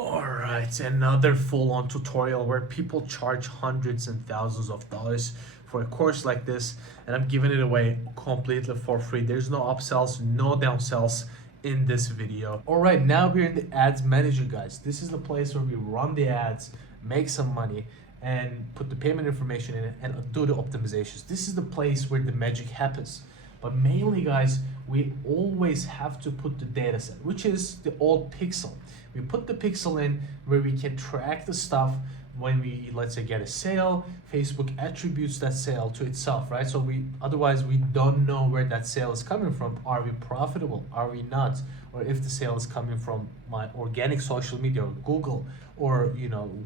Alright, another full-on tutorial where people charge hundreds and thousands of dollars for a course like this, and I'm giving it away completely for free. There's no upsells, no downsells in this video. Alright, now we're in the ads manager, guys. This is the place where we run the ads, make some money, and put the payment information in it and do the optimizations. This is the place where the magic happens. But mainly, guys, we always have to put the data set, which is the old pixel. We put the pixel in where we can track the stuff. When we, let's say, get a sale, Facebook attributes that sale to itself, right? So otherwise we don't know where that sale is coming from. Are we profitable? Are we not? Or if the sale is coming from my organic social media or Google, or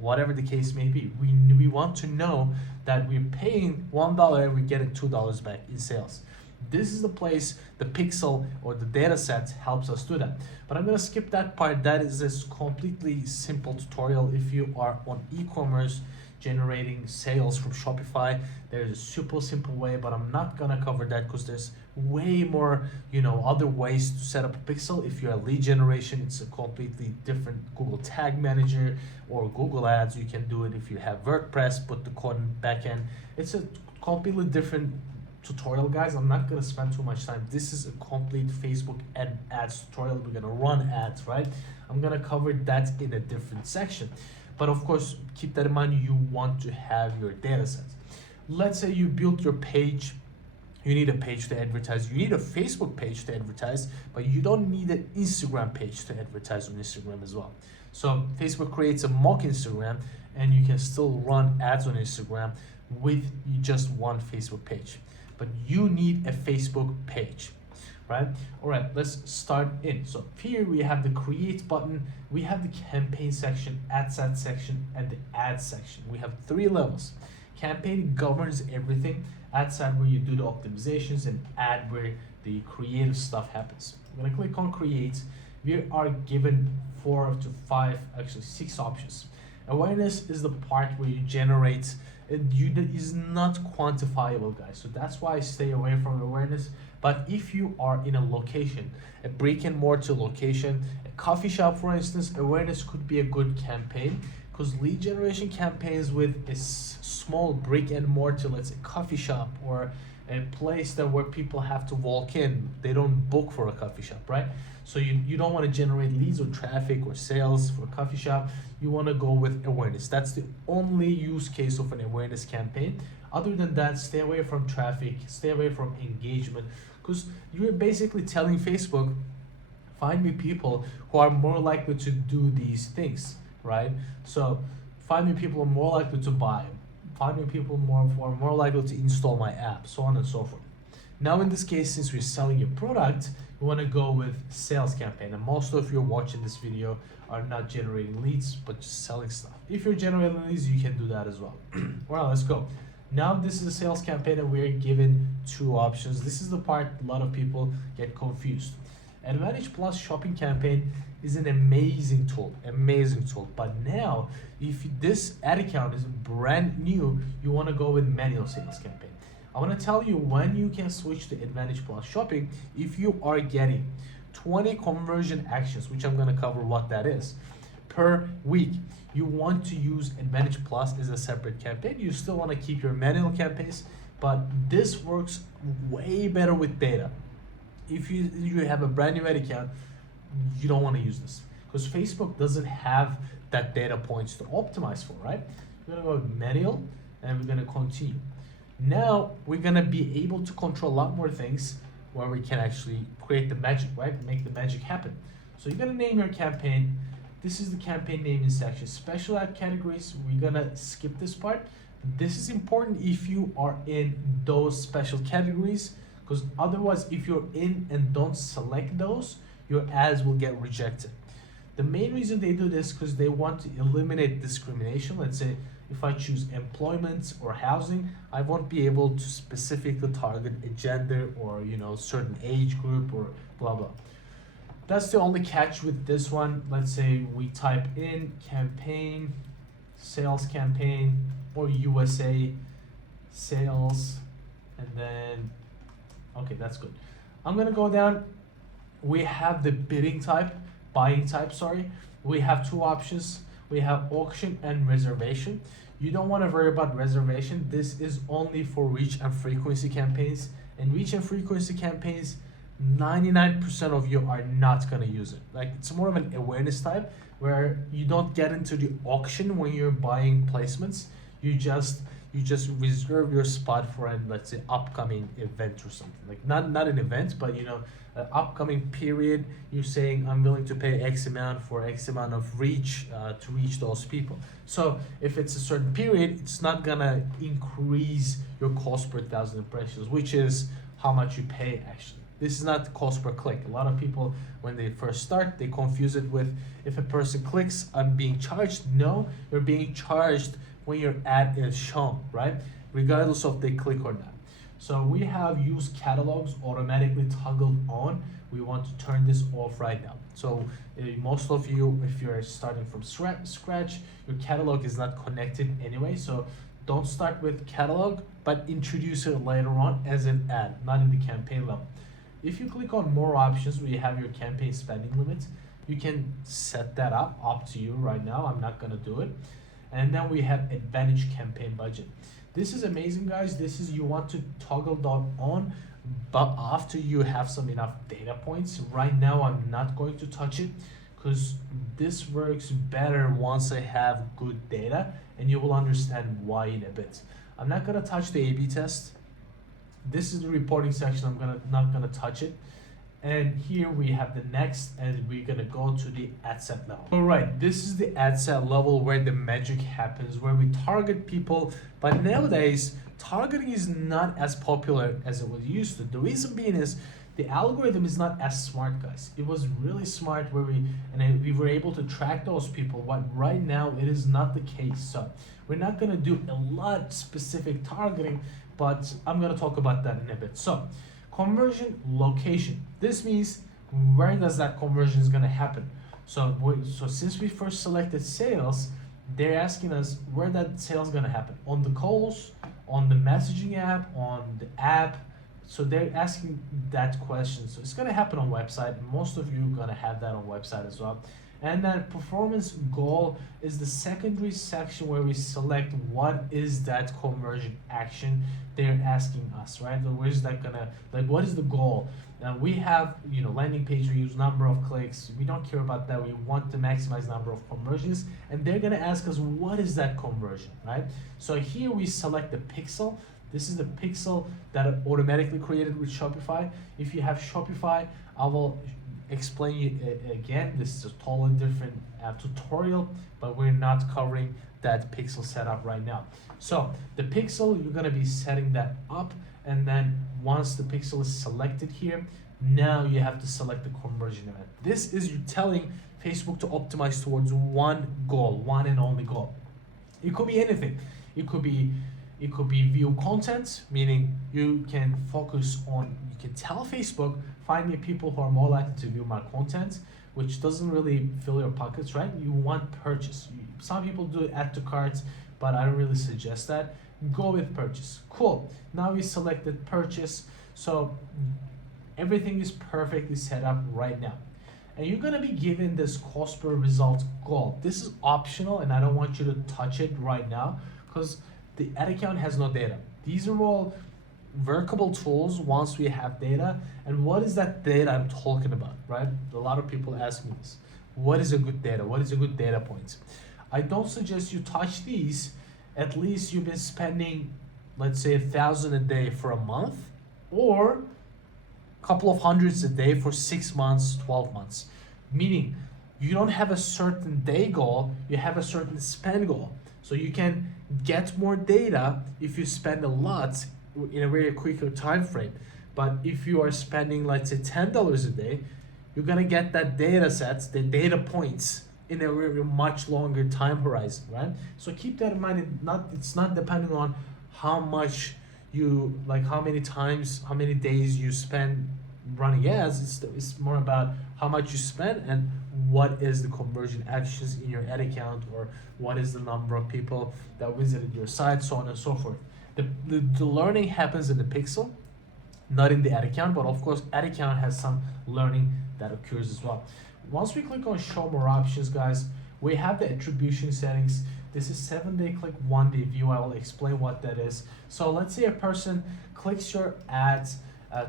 whatever the case may be, we want to know that we're paying $1 and we're getting $2 back in sales. This is the place the pixel or the data set helps us do that. But I'm gonna skip that part. That is a completely simple tutorial. If you are on e-commerce generating sales from Shopify, there's a super simple way, but I'm not gonna cover that because there's way more other ways to set up a pixel. If you're a lead generation, it's a completely different Google Tag Manager or Google Ads. You can do it if you have WordPress, put the code in backend. It's a completely different tutorial, guys. I'm not gonna spend too much time. This is a complete Facebook ads tutorial. We're gonna run ads, right? I'm gonna cover that in a different section. But of course, keep that in mind. You want to have your data sets. Let's say you built your page. You need a page to advertise. You need a Facebook page to advertise, but you don't need an Instagram page to advertise on Instagram as well. So Facebook creates a mock Instagram, and you can still run ads on Instagram with just one Facebook page. But you need a Facebook page, right? All right, let's start in. So here we have the create button, we have the campaign section, ad set section, and the ad section. We have 3 levels. Campaign governs everything, ad set where you do the optimizations, and ad where the creative stuff happens. I'm gonna click on create. We are given 4 to 5, actually 6 options. Awareness is the part where you generate. It is not quantifiable, guys, so that's why I stay away from awareness. But if you are in a location, a brick and mortar location, a coffee shop for instance, awareness could be a good campaign, because lead generation campaigns with a small brick and mortar, let's say coffee shop, or a place that where people have to walk in, they don't book for a coffee shop, right? So you don't want to generate leads or traffic or sales for a coffee shop. You want to go with awareness. That's the only use case of an awareness campaign. Other than that, stay away from traffic, stay away from engagement, because you're basically telling Facebook, find me people who are more likely to do these things, right? So find me people who are more likely to buy, find me people who are more likely to install my app, so on and so forth. Now in this case, since we're selling a product, we want to go with sales campaign, and most of you watching this video are not generating leads but just selling stuff. If you're generating leads, you can do that as well. Well, let's go. Now this is a sales campaign and we're given 2 options. This is the part a lot of people get confused. Advantage Plus shopping campaign is an amazing tool, but now if this ad account is brand new, you want to go with manual sales campaign. I want to tell you when you can switch to Advantage Plus shopping. If you are getting 20 conversion actions, which I'm going to cover what that is, per week, you want to use Advantage Plus as a separate campaign. You still want to keep your manual campaigns, but this works way better with data. If you have a brand new ad account, you don't want to use this because Facebook doesn't have that data points to optimize for, right? We're going to go with manual and we're going to continue. Now we're going to be able to control a lot more things where we can actually create the magic, right? Make the magic happen. So you're going to name your campaign. This is the campaign naming section. Special ad categories, we're going to skip this part. This is important if you are in those special categories, because otherwise if you're in and don't select those, your ads will get rejected. The main reason they do this because they want to eliminate discrimination. Let's say if I choose employment or housing, I won't be able to specifically target a gender or certain age group or blah blah. That's the only catch with this one. Let's say we type in campaign, sales campaign, or USA sales, and then okay, that's good. I'm gonna go down. We have the buying type, sorry. We have two options. We have auction and reservation. You don't want to worry about reservation. This is only for reach and frequency campaigns. And reach and frequency campaigns, 99% of you are not going to use it. Like, it's more of an awareness type where you don't get into the auction when you're buying placements. You just reserve your spot for an, let's say, upcoming event or something. Like, not an event, but an upcoming period. You're saying, I'm willing to pay X amount for X amount of reach to reach those people. So if it's a certain period, it's not gonna increase your cost per thousand impressions, which is how much you pay actually. This is not cost per click. A lot of people, when they first start, they confuse it with, if a person clicks, I'm being charged. No, you're being charged when your ad is shown, right? Regardless of they click or not. So we have use catalogs automatically toggled on. We want to turn this off right now. So most of you, if you're starting from scratch, your catalog is not connected anyway. So don't start with catalog, but introduce it later on as an ad, not in the campaign level. If you click on more options where you have your campaign spending limits, you can set that up to you right now. I'm not gonna do it. And then we have advantage campaign budget. This is amazing, guys. This is, you want to toggle that on, but after you have some enough data points. Right now, I'm not going to touch it because this works better once I have good data, and you will understand why in a bit. I'm not gonna touch the A/B test. This is the reporting section. I'm not gonna touch it. And here we have the next, and we're gonna go to the ad set level. All right, this is the ad set level where the magic happens, where we target people. But nowadays, targeting is not as popular as it was used to. The reason being is the algorithm is not as smart, guys. It was really smart where we were able to track those people. But right now, it is not the case. So we're not gonna do a lot specific targeting, but I'm gonna talk about that in a bit. So conversion location. This means where does that conversion is gonna happen. So since we first selected sales, they're asking us where that sales gonna happen. On the calls, on the messaging app, on the app. So they're asking that question. So it's gonna happen on website. Most of you are gonna have that on website as well. And then performance goal is the secondary section where we select what is that conversion action they're asking us, right? So where's that gonna, like, what is the goal? Now we have, landing page views, number of clicks. We don't care about that. We want to maximize number of conversions, and they're gonna ask us what is that conversion, right? So here we select the pixel. This is the pixel that are automatically created with Shopify. If you have Shopify, I will explain you again. This is a totally different tutorial, but we're not covering that pixel setup right now. So the pixel, you're gonna be setting that up, and then once the pixel is selected here, now you have to select the conversion event. This is you telling Facebook to optimize towards one goal, one and only goal. It could be anything. It could be view content, meaning you can focus on, you can tell Facebook, find me people who are more likely to view my content, which doesn't really fill your pockets, right? You want purchase. Some people do add to carts, but I don't really suggest that. Go with purchase. Cool. Now we selected purchase. So everything is perfectly set up right now. And you're gonna be given this cost per result goal. This is optional, and I don't want you to touch it right now because the ad account has no data. These are all workable tools once we have data. And what is that data I'm talking about, right? A lot of people ask me this. What is a good data? What is a good data point? I don't suggest you touch these. At least you've been spending, let's say, 1,000 a day for a month, or a couple of hundreds a day for 6 months, 12 months. Meaning you don't have a certain day goal, you have a certain spend goal. So you can get more data if you spend a lot in a very quicker time frame. But if you are spending, let's say, $10 a day, you're gonna get that data sets, the data points, in a very much longer time horizon, right? So keep that in mind. It's not depending on how much you, like, how many times, how many days you spend running ads. It's more about how much you spend and what is the conversion actions in your ad account, or what is the number of people that visited your site, so on and so forth. The learning happens in the pixel, not in the ad account, but of course ad account has some learning that occurs as well. Once we click on show more options, guys, we have the attribution settings. This is 7-day click, 1-day view. I will explain what that is. So let's say a person clicks your ads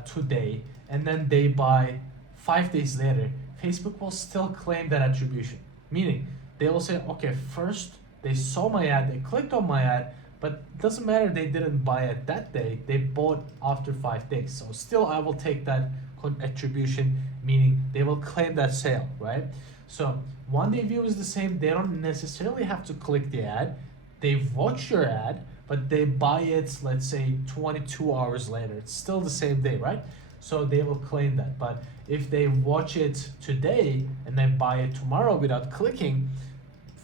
today and then they buy 5 days later. Facebook will still claim that attribution, meaning they will say, okay, first they saw my ad, they clicked on my ad, but it doesn't matter, they didn't buy it that day, they bought after 5 days. So still I will take that attribution, meaning they will claim that sale, right? So 1-day view is the same. They don't necessarily have to click the ad. They watch your ad, but they buy it, let's say 22 hours later. It's still the same day, right? So they will claim that. But if they watch it today and then buy it tomorrow without clicking,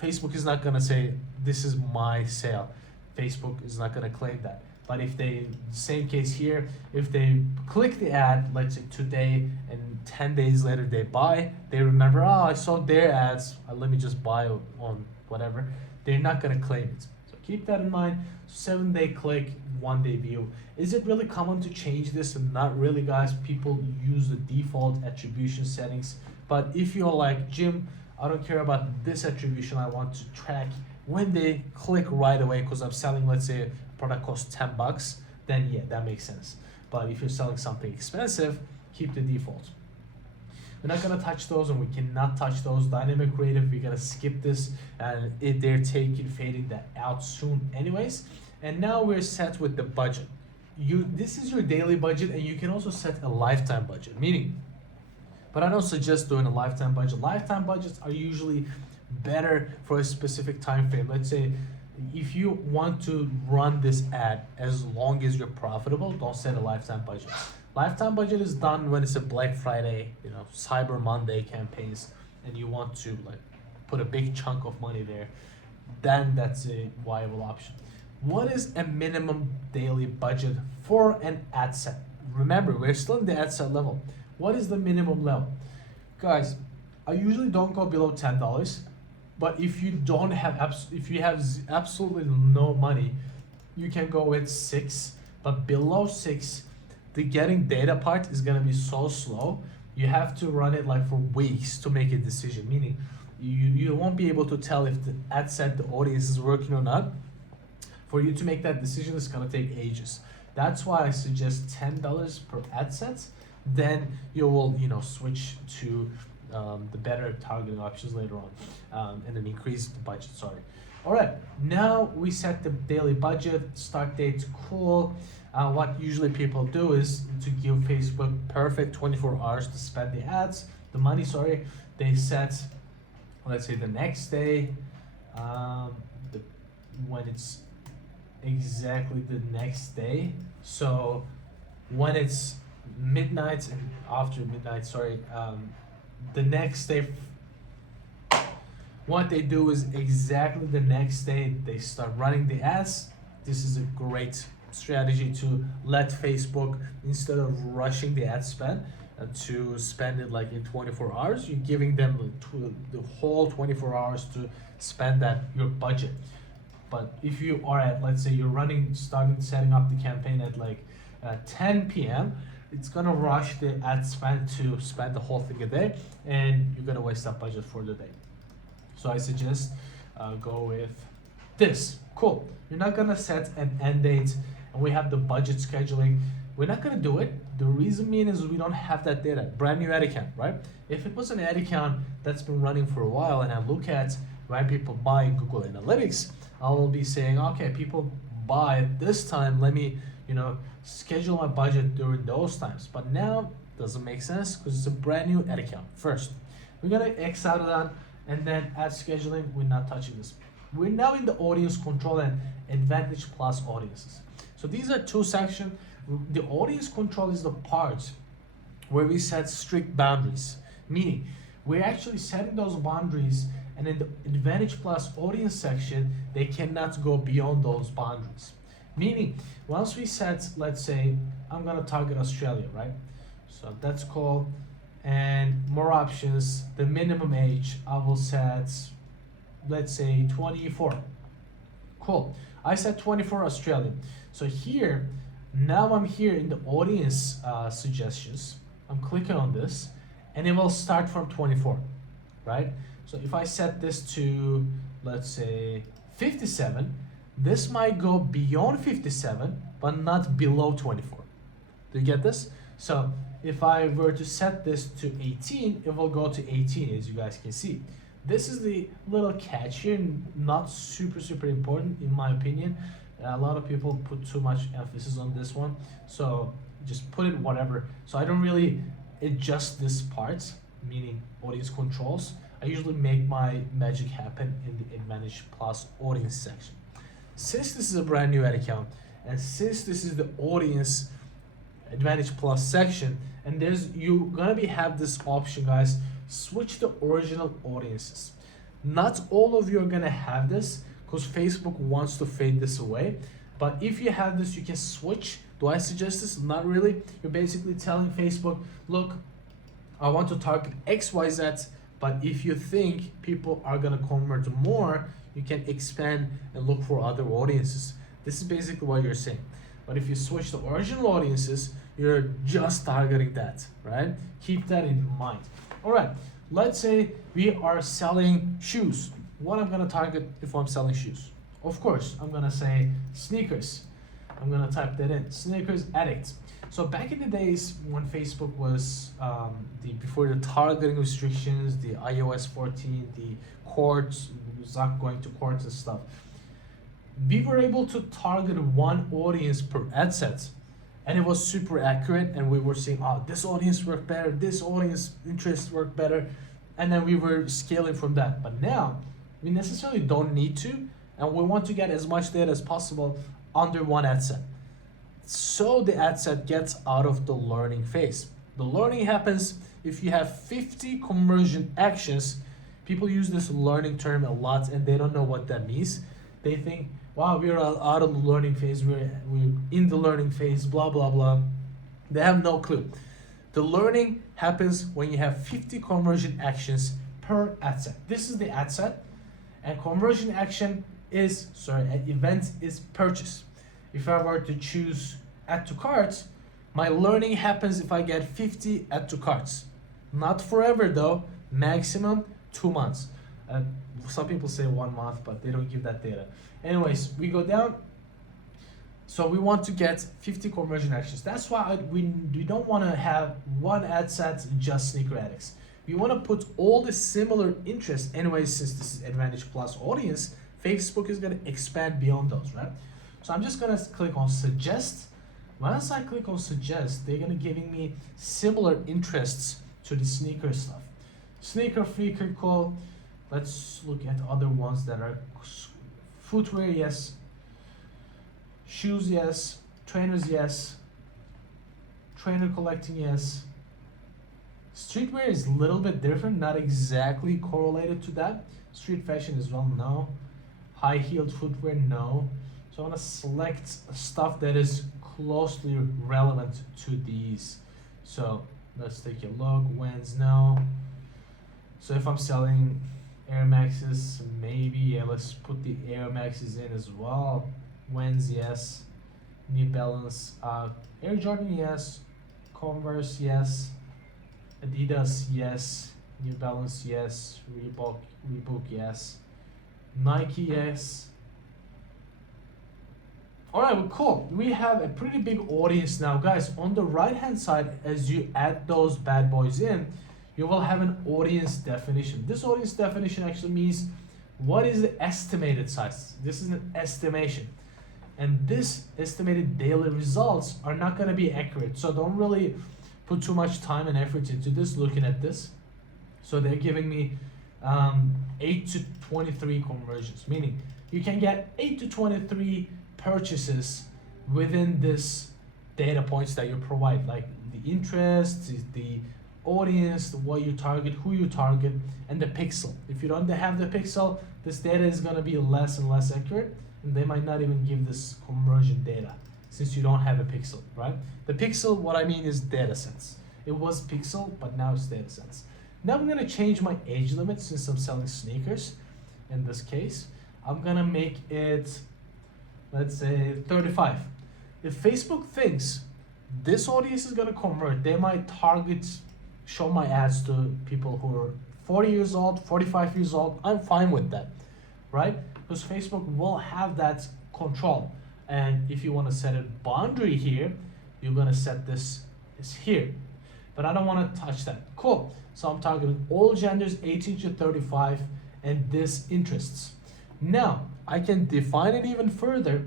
Facebook is not gonna say, this is my sale. Facebook is not gonna claim that. But if they, same case here, if they click the ad, let's say today, and 10 days later they buy, they remember, oh, I saw their ads, let me just buy on whatever, they're not gonna claim it. So keep that in mind. 7-day click, 1-day view. Is it really common to change this? Not really, guys. People use the default attribution settings. But if you're like, Jim, I don't care about this attribution, I want to track when they click right away because I'm selling, let's say, a product costs $10, then yeah, that makes sense. But if you're selling something expensive, keep the default. We're not gonna touch those, and we cannot touch those. Dynamic creative, we're gonna skip this, and they're fading that out soon anyways. And now we're set with the budget. This is your daily budget, and you can also set a lifetime budget, meaning, but I don't suggest doing a lifetime budget. Lifetime budgets are usually better for a specific time frame. Let's say if you want to run this ad as long as you're profitable, don't set a lifetime budget. Lifetime budget is done when it's a Black Friday, Cyber Monday campaigns, and you want to like put a big chunk of money there, then that's a viable option. What is a minimum daily budget for an ad set? Remember, we're still in the ad set level. What is the minimum level? Guys, I usually don't go below $10. But if you don't have, if you have absolutely no money, you can go with 6. But below 6, the getting data part is gonna be so slow. You have to run it like for weeks to make a decision. Meaning, you won't be able to tell if the ad set, the audience is working or not. For you to make that decision, it's gonna take ages. That's why I suggest $10 per ad set. Then you will, switch to the better targeting options later on, and then increase the budget. All right, now we set the daily budget. Start date's cool. What usually people do is to give Facebook perfect 24 hours to spend the ads, the money. They set, let's say, the next day, when it's exactly the next day. So when it's midnight and after midnight, the next day, what they do is exactly the next day they start running the ads. This is a great strategy to let Facebook, instead of rushing the ad spend, to spend it like in 24 hours, you're giving them the whole 24 hours to spend your budget. But if you are at, let's say you're setting up the campaign at like 10 p.m., it's gonna rush the ad spend to spend the whole thing a day, and you're gonna waste that budget for the day. So I suggest go with this. Cool. You're not gonna set an end date, and we have the budget scheduling. We're not gonna do it. The reason being is we don't have that data. Brand new ad account, right? If it was an ad account that's been running for a while, and I look at when people buy Google Analytics, I will be saying, okay, people buy this time. Let me, schedule my budget during those times. But now doesn't make sense because it's a brand new ad account. First, we're gonna X out of that, and then ad scheduling, we're not touching this. We're now in the audience control and Advantage Plus audiences. So these are two sections. The audience control is the part where we set strict boundaries, meaning we're actually setting those boundaries, and in the Advantage Plus audience section, they cannot go beyond those boundaries. Meaning, once we set, let's say, I'm gonna target Australia, right? So that's cool. And more options, the minimum age, I will set, let's say 24. Cool. I set 24 Australian. So here, now I'm here in the audience suggestions. I'm clicking on this, and it will start from 24. right? So if I set this to, let's say, 57, this might go beyond 57, but not below 24. Do you get this? So if I were to set this to 18, it will go to 18, as you guys can see. This is the little catch here, not super important in my opinion. A lot of people put too much emphasis on this one, so just put it whatever. So I don't really adjust this part, meaning audience controls. I usually make my magic happen in the Advantage Plus audience section. Since this is a brand new ad account, and since this is the audience Advantage Plus section, and you're gonna have this option, guys, switch the original audiences. Not all of you are gonna have this because Facebook wants to fade this away, but if you have this, you can switch. Do I suggest this? Not really. You're basically telling Facebook, look, I want to target XYZ, but if you think people are gonna convert more, you can expand and look for other audiences. This is basically what you're saying. But if you switch the original audiences, you're just targeting that, right? Keep that in mind. All right, let's say we are selling shoes. What I'm gonna target if I'm selling shoes? Of course, I'm gonna say sneakers. I'm gonna type that in, sneakers addicts. So back in the days when Facebook was before the targeting restrictions, the iOS 14, the courts, Zuck going to courts and stuff, we were able to target one audience per ad set, and it was super accurate, and we were seeing, oh, this audience worked better, this audience interest worked better, and then we were scaling from that. But now we necessarily don't need to, and we want to get as much data as possible under one ad set, so the ad set gets out of the learning phase. The learning happens if you have 50 conversion actions. People use this learning term a lot, and they don't know what that means. They think, wow, we're out of the learning phase, we're in the learning phase, blah, blah, blah. They have no clue. The learning happens when you have 50 conversion actions per ad set. This is the ad set, and conversion action is, an event is purchase. If I were to choose add to cart, my learning happens if I get 50 add to carts. Not forever though, maximum 2 months. Some people say 1 month, but they don't give that data. Anyways, we go down. So we want to get 50 conversion actions. That's why we don't want to have one ad set just sneaker addicts. We want to put all the similar interests. Anyways, since this is Advantage Plus audience, Facebook is going to expand beyond those, right? So I'm just going to click on suggest. Once I click on suggest, they're going to giving me similar interests to the sneaker stuff. Sneaker freaker, cool. Let's look at other ones that are footwear, yes. Shoes, yes. Trainers, yes. Trainer collecting, yes. Streetwear is a little bit different, not exactly correlated to that. Street fashion as well, no. High heeled footwear, no. So I want to select stuff that is closely relevant to these. So let's take a look. When's no. So if I'm selling Air Maxes, maybe, yeah, let's put the Air Maxes in as well. When's, yes. New Balance, Air Jordan, yes. Converse, yes. Adidas, yes. New Balance, yes. Reebok, yes. Nike, yes. Alright, well, cool. We have a pretty big audience now. Guys, on the right hand side, as you add those bad boys in, you will have an audience definition. This audience definition actually means what is the estimated size. This is an estimation. And this estimated daily results are not going to be accurate. So don't really put too much time and effort into this, looking at this. So they're giving me 8 to 23 conversions, meaning you can get 8 to 23 purchases within this data points that you provide, like the interest, the audience, what you target, who you target, and the pixel. If you don't have the pixel, this data is going to be less and less accurate, and they might not even give this conversion data since you don't have a pixel, right? The pixel, what I mean is data sets. It was pixel, but now it's data sets. Now I'm going to change my age limit since I'm selling sneakers. In this case, I'm going to make it, let's say, 35. If Facebook thinks this audience is going to convert, they might show my ads to people who are 40 years old, 45 years old, I'm fine with that, right? Because Facebook will have that control. And if you want to set a boundary here, you're going to set this here. But I don't want to touch that. Cool. So I'm targeting all genders 18 to 35 and this interests. Now, I can define it even further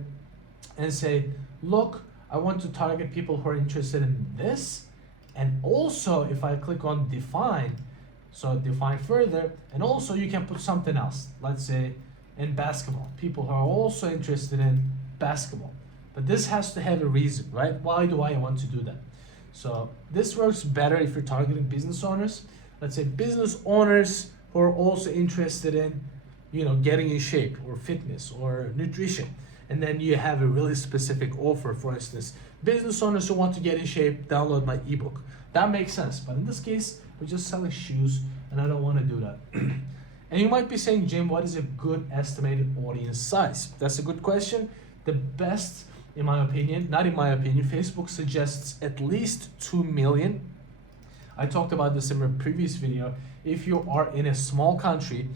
and say, look, I want to target people who are interested in this. And also, if I click on define, so define further, and also you can put something else. Let's say in basketball, people who are also interested in basketball. But this has to have a reason, right? Why do I want to do that? So this works better if you're targeting business owners. Let's say business owners who are also interested in, getting in shape or fitness or nutrition. And then you have a really specific offer. For instance, business owners who want to get in shape, download my ebook. That makes sense. But in this case, we're just selling shoes and I don't want to do that. And you might be saying, Jim, what is a good estimated audience size? That's a good question. The best, in my opinion, not in my opinion, Facebook suggests at least 2 million. I talked about this in my previous video. If you are in a small country,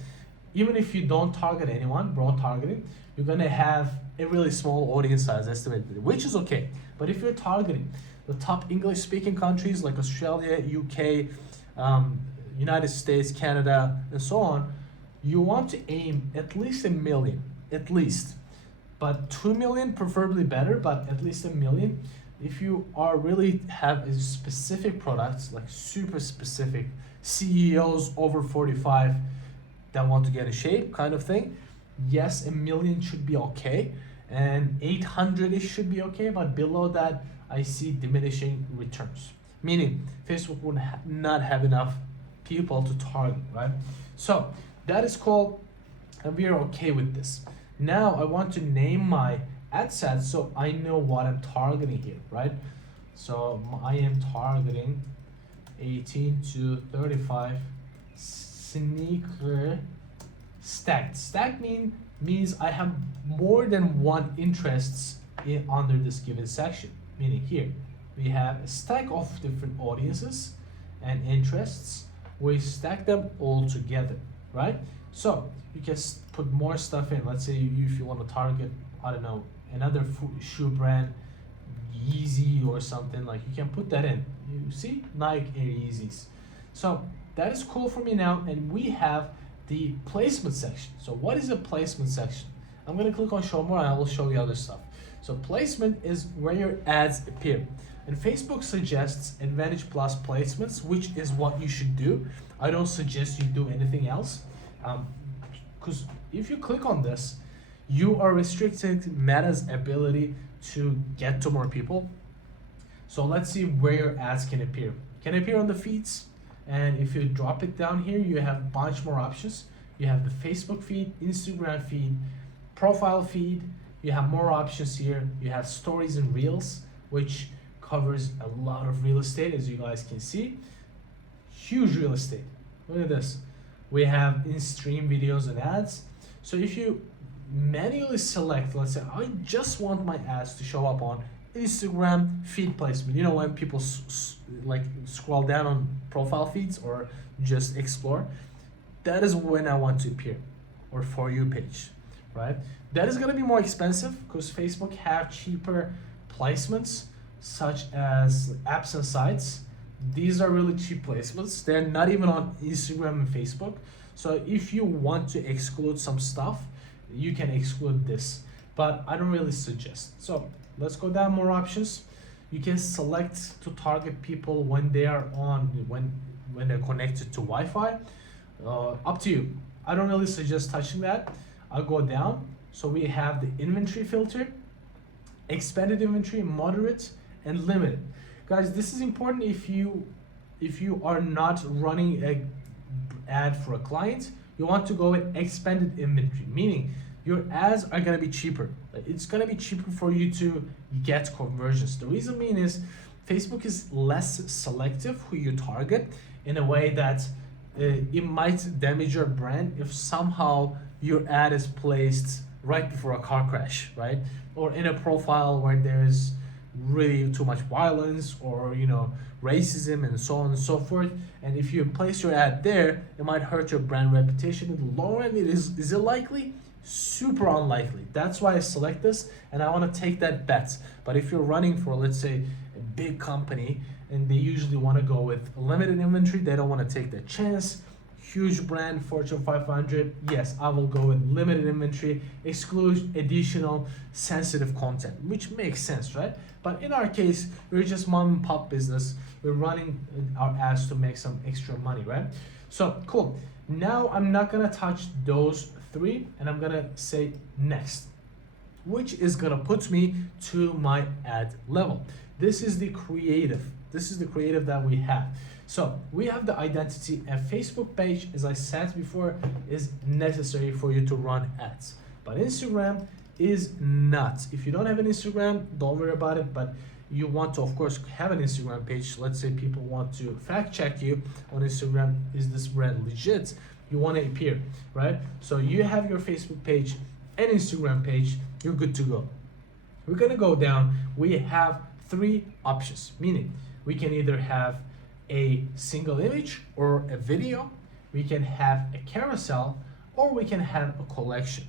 even if you don't target anyone, broad targeting, you're gonna have a really small audience size estimated, which is okay. But if you're targeting the top English speaking countries like Australia, UK, United States, Canada, and so on, you want to aim at least 1 million, at least. But 2 million, preferably better, but at least 1 million. If you are really have a specific products, like super specific, CEOs over 45 that want to get in shape kind of thing, yes, 1 million should be okay. And 800-ish should be okay, but below that, I see diminishing returns. Meaning, Facebook would not have enough people to target, right? So, that is called, and we are okay with this. Now, I want to name my ad set so I know what I'm targeting here, right? So, I am targeting 18 to 35 sneaker stacked. Stacked means I have more than one interests under this given section. Meaning here, we have a stack of different audiences and interests. We stack them all together, right? So you can put more stuff in. Let's say if you want to target, I don't know, another shoe brand, Yeezy or something, like you can put that in. You see, Nike Air Yeezys. So that is cool for me now, and we have the placement section. So what is a placement section? I'm gonna click on show more and I will show you other stuff. So placement is where your ads appear. And Facebook suggests Advantage Plus placements, which is what you should do. I don't suggest you do anything else. Because if you click on this, you are restricting Meta's ability to get to more people. So let's see where your ads can appear. Can appear on the feeds. And if you drop it down here, you have a bunch more options. You have the Facebook feed, Instagram feed, profile feed. You have more options here. You have stories and reels, which covers a lot of real estate, as you guys can see. Huge real estate. Look at this. We have in-stream videos and ads. So if you manually select, let's say, I just want my ads to show up on Instagram feed placement. You know, when people like scroll down on profile feeds or just explore, that is when I want to appear, or For You page, right? That is gonna be more expensive because Facebook have cheaper placements, such as apps and sites. These are really cheap placements. They're not even on Instagram and Facebook. So if you want to exclude some stuff, you can exclude this, but I don't really suggest. So let's go down more options. You can select to target people when they are on, when they're connected to Wi-Fi. Up to you. I don't really suggest touching that. I'll go down. So we have the inventory filter, expanded inventory, moderate, and limited. Guys, this is important if you are not running a ad for a client. You want to go with expanded inventory, meaning your ads are gonna be cheaper. It's gonna be cheaper for you to get conversions. The reason being is Facebook is less selective who you target in a way that it might damage your brand if somehow your ad is placed right before a car crash, right? Or in a profile where there's really too much violence or racism and so on and so forth. And if you place your ad there, it might hurt your brand reputation. In the long run, is it likely? Super unlikely. That's why I select this, and I want to take that bet. But if you're running for, let's say, a big company, and they usually want to go with limited inventory, they don't want to take that chance. Huge brand, Fortune 500, yes, I will go with limited inventory, exclude additional sensitive content, which makes sense, right? But in our case, we're just mom and pop business. We're running our ads to make some extra money, right? So cool. Now I'm not gonna touch those three, and I'm gonna say next, which is gonna put me to my ad level. This is the creative. This is the creative that we have. So we have the identity, and Facebook page, as I said before, is necessary for you to run ads. But Instagram is not. If you don't have an Instagram, don't worry about it, but you want to, of course, have an Instagram page. Let's say people want to fact check you on Instagram. Is this brand legit? You want to appear, right? So you have your Facebook page and Instagram page, you're good to go. We're gonna go down. We have three options, meaning we can either have a single image or a video, we can have a carousel, or we can have a collection.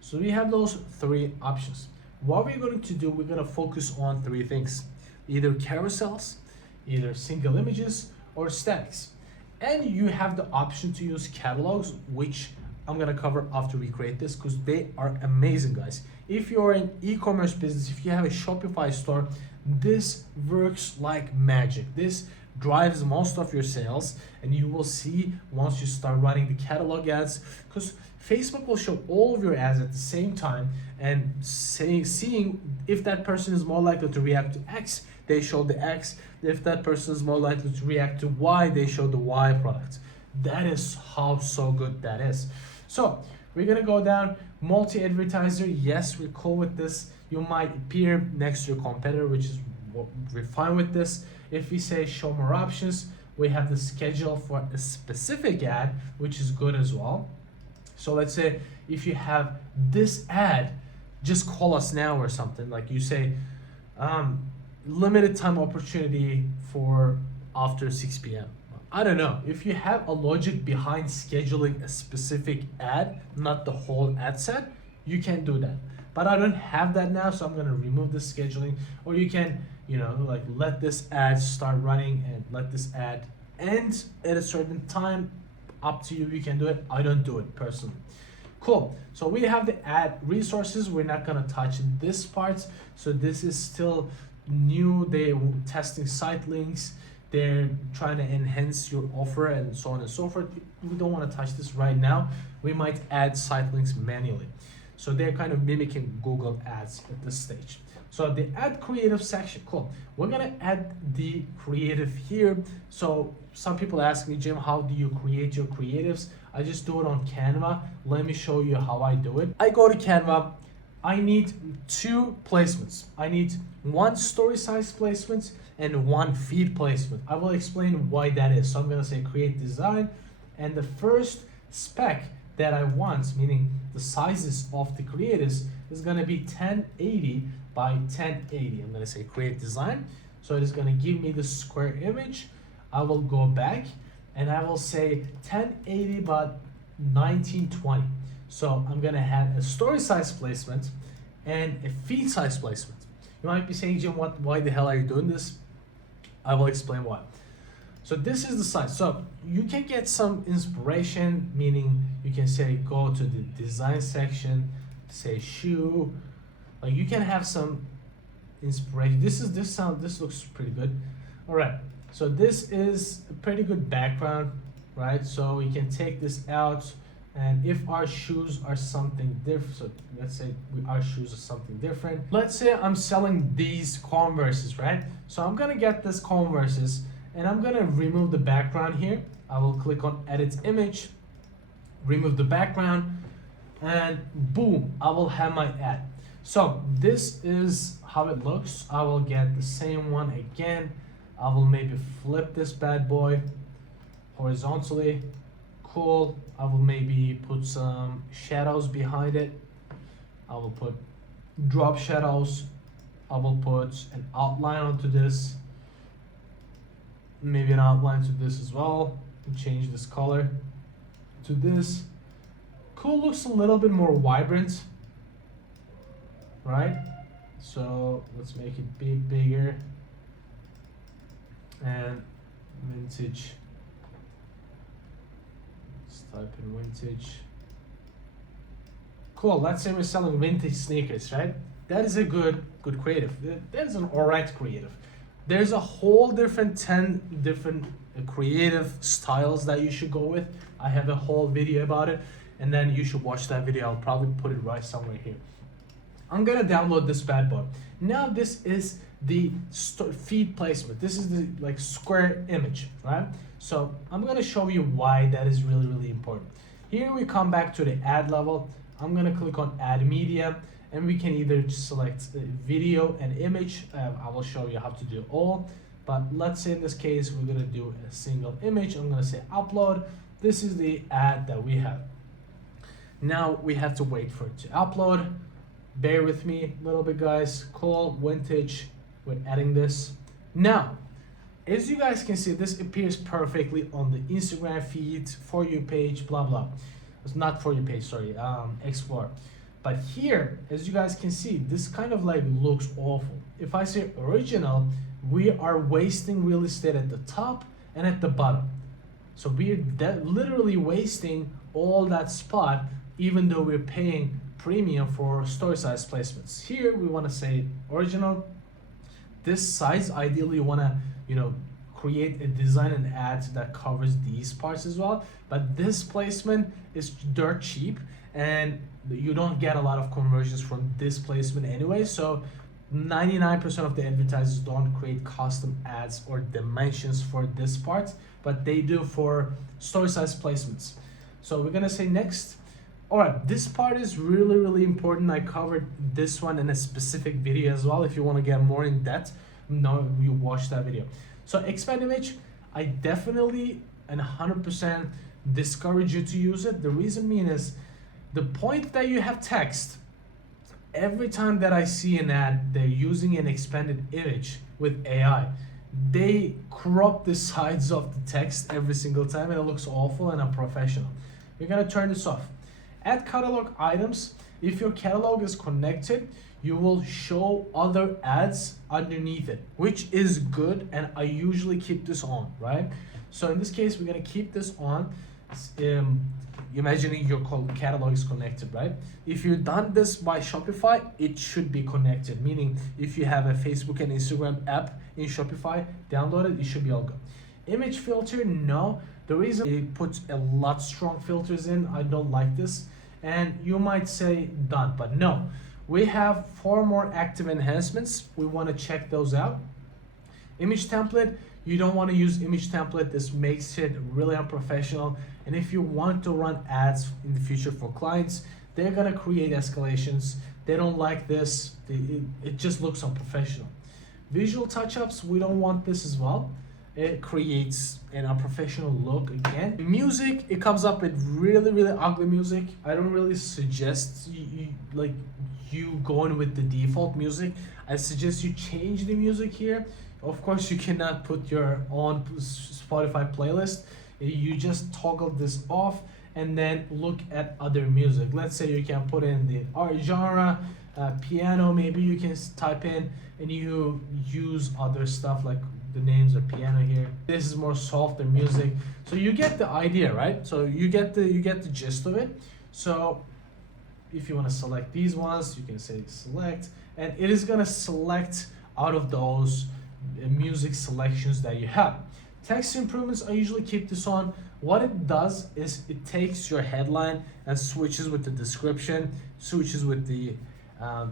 So we have those three options. What we're going to do, we're going to focus on three things: either carousels, either single images, or statics. And you have the option to use catalogs, which I'm going to cover after we create this, because they are amazing, guys. If you're an e-commerce business, if you have a Shopify store, this works like magic. This drives most of your sales, and you will see once you start running the catalog ads, because Facebook will show all of your ads at the same time, and seeing if that person is more likely to react to X, they show the X. If that person is more likely to react to Y, they show the Y product. That is how so good that is. So we're gonna go down multi-advertiser. Yes, we're cool with this. You might appear next to your competitor, which is what we're fine with this. If we say show more options, we have the schedule for a specific ad, which is good as well. So let's say if you have this ad, just call us now or something. Like you say, limited time opportunity for after 6 p.m. I don't know. If you have a logic behind scheduling a specific ad, not the whole ad set, you can do that. But I don't have that now, so I'm gonna remove the scheduling. Or you can, like let this ad start running and let this ad end at a certain time. Up to you, you can do it. I don't do it personally. Cool. So we have the ad resources. We're not gonna touch this part. So this is still new. They're testing site links. They're trying to enhance your offer and so on and so forth. We don't want to touch this right now. We might add site links manually. So they're kind of mimicking Google Ads at this stage. So the add creative section, cool. We're gonna add the creative here. So some people ask me, Jim, how do you create your creatives? I just do it on Canva. Let me show you how I do it. I go to Canva. I need two placements. I need one story size placement and one feed placement. I will explain why that is. So I'm gonna say create design, and the first spec that I want, meaning the sizes of the creatives, is gonna be 1080 by 1080. I'm gonna say create design. So it is gonna give me the square image. I will go back and I will say 1080 by 1920. So I'm gonna have a story size placement and a feed size placement. You might be saying, Jim, why the hell are you doing this? I will explain why. So this is the size. So you can get some inspiration, meaning you can say go to the design section, say shoe. Like you can have some inspiration. This looks pretty good. All right. So this is a pretty good background, right? So we can take this out, and if our shoes are something different, so let's say our shoes are something different. Let's say I'm selling these Converses, right? So I'm gonna get this Converses, and I'm gonna remove the background here. I will click on edit image, remove the background, and boom, I will have my ad. So this is how it looks. I will get the same one again. I will maybe flip this bad boy horizontally. Cool. I will maybe put some shadows behind it. I will put drop shadows. I will put an outline onto this, maybe an outline to this as well, and change this color to this. Cool, looks a little bit more vibrant, right? So let's make it bigger, and vintage. Let's type in vintage. Cool. Let's say we're selling vintage sneakers, right? That is a good creative. That is an alright creative. There's a whole different 10 different creative styles that you should go with. I have a whole video about it, and then you should watch that video. I'll probably put it right somewhere here. I'm gonna download this bad boy. Now this is the feed placement. This is the like square image, right? So I'm gonna show you why that is really important. Here we come back to the ad level. I'm gonna click on add media, and we can either select video and image. I will show you how to do all, but let's say in this case we're gonna do a single image. I'm gonna say upload. This is the ad that we have. Now we have to wait for it to upload. Bear with me a little bit, guys. Cool, vintage. We're adding this. Now, as you guys can see, this appears perfectly on the Instagram feed, For You page, blah blah. It's not For You page, sorry, Explore. But here, as you guys can see, this kind of like looks awful. If I say original, we are wasting real estate at the top and at the bottom. So we're literally wasting all that spot, even though we're paying premium for story size placements. Here we want to say original. This size, ideally you want to, create a design and ad that covers these parts as well. But this placement is dirt cheap, and you don't get a lot of conversions from this placement anyway. So 99% of the advertisers don't create custom ads or dimensions for this part, but they do for story size placements. So we're gonna say next. All right, this part is really important. I covered this one in a specific video as well. If you want to get more in depth, no, you watch that video. So expand image, I definitely and 100% discourage you to use it. The reason being is the point that you have text. Every time that I see an ad, they're using an expanded image with AI. They crop the sides of the text every single time, and it looks awful and unprofessional. We're gonna turn this off. Add catalog items. If your catalog is connected, you will show other ads underneath it, which is good, and I usually keep this on, right? So in this case, we're gonna keep this on. Imagining your catalog is connected, right? If you've done this by Shopify, it should be connected, meaning if you have a Facebook and Instagram app in Shopify, download it, it should be all good. Image filter, no. The reason it puts a lot strong filters in, I don't like this. And you might say done, but no. We have 4 more active enhancements. We want to check those out. Image template, you don't want to use image template. This makes it really unprofessional. And if you want to run ads in the future for clients, they're going to create escalations. They don't like this. It just looks unprofessional. Visual touch-ups, we don't want this as well. It creates an unprofessional look again. Music, it comes up with really ugly music. I don't really suggest you going with the default music. I suggest you change the music here. Of course, you cannot put your own Spotify playlist. You just toggle this off and then look at other music. Let's say you can put in the art genre, piano, maybe you can type in, and you use other stuff like the names of piano here. This is more softer music. So you get the idea, right? So you get the gist of it. So if you want to select these ones, you can say select, and it is gonna select out of those music selections that you have. Text improvements, I usually keep this on. What it does is it takes your headline and switches with the description, switches with the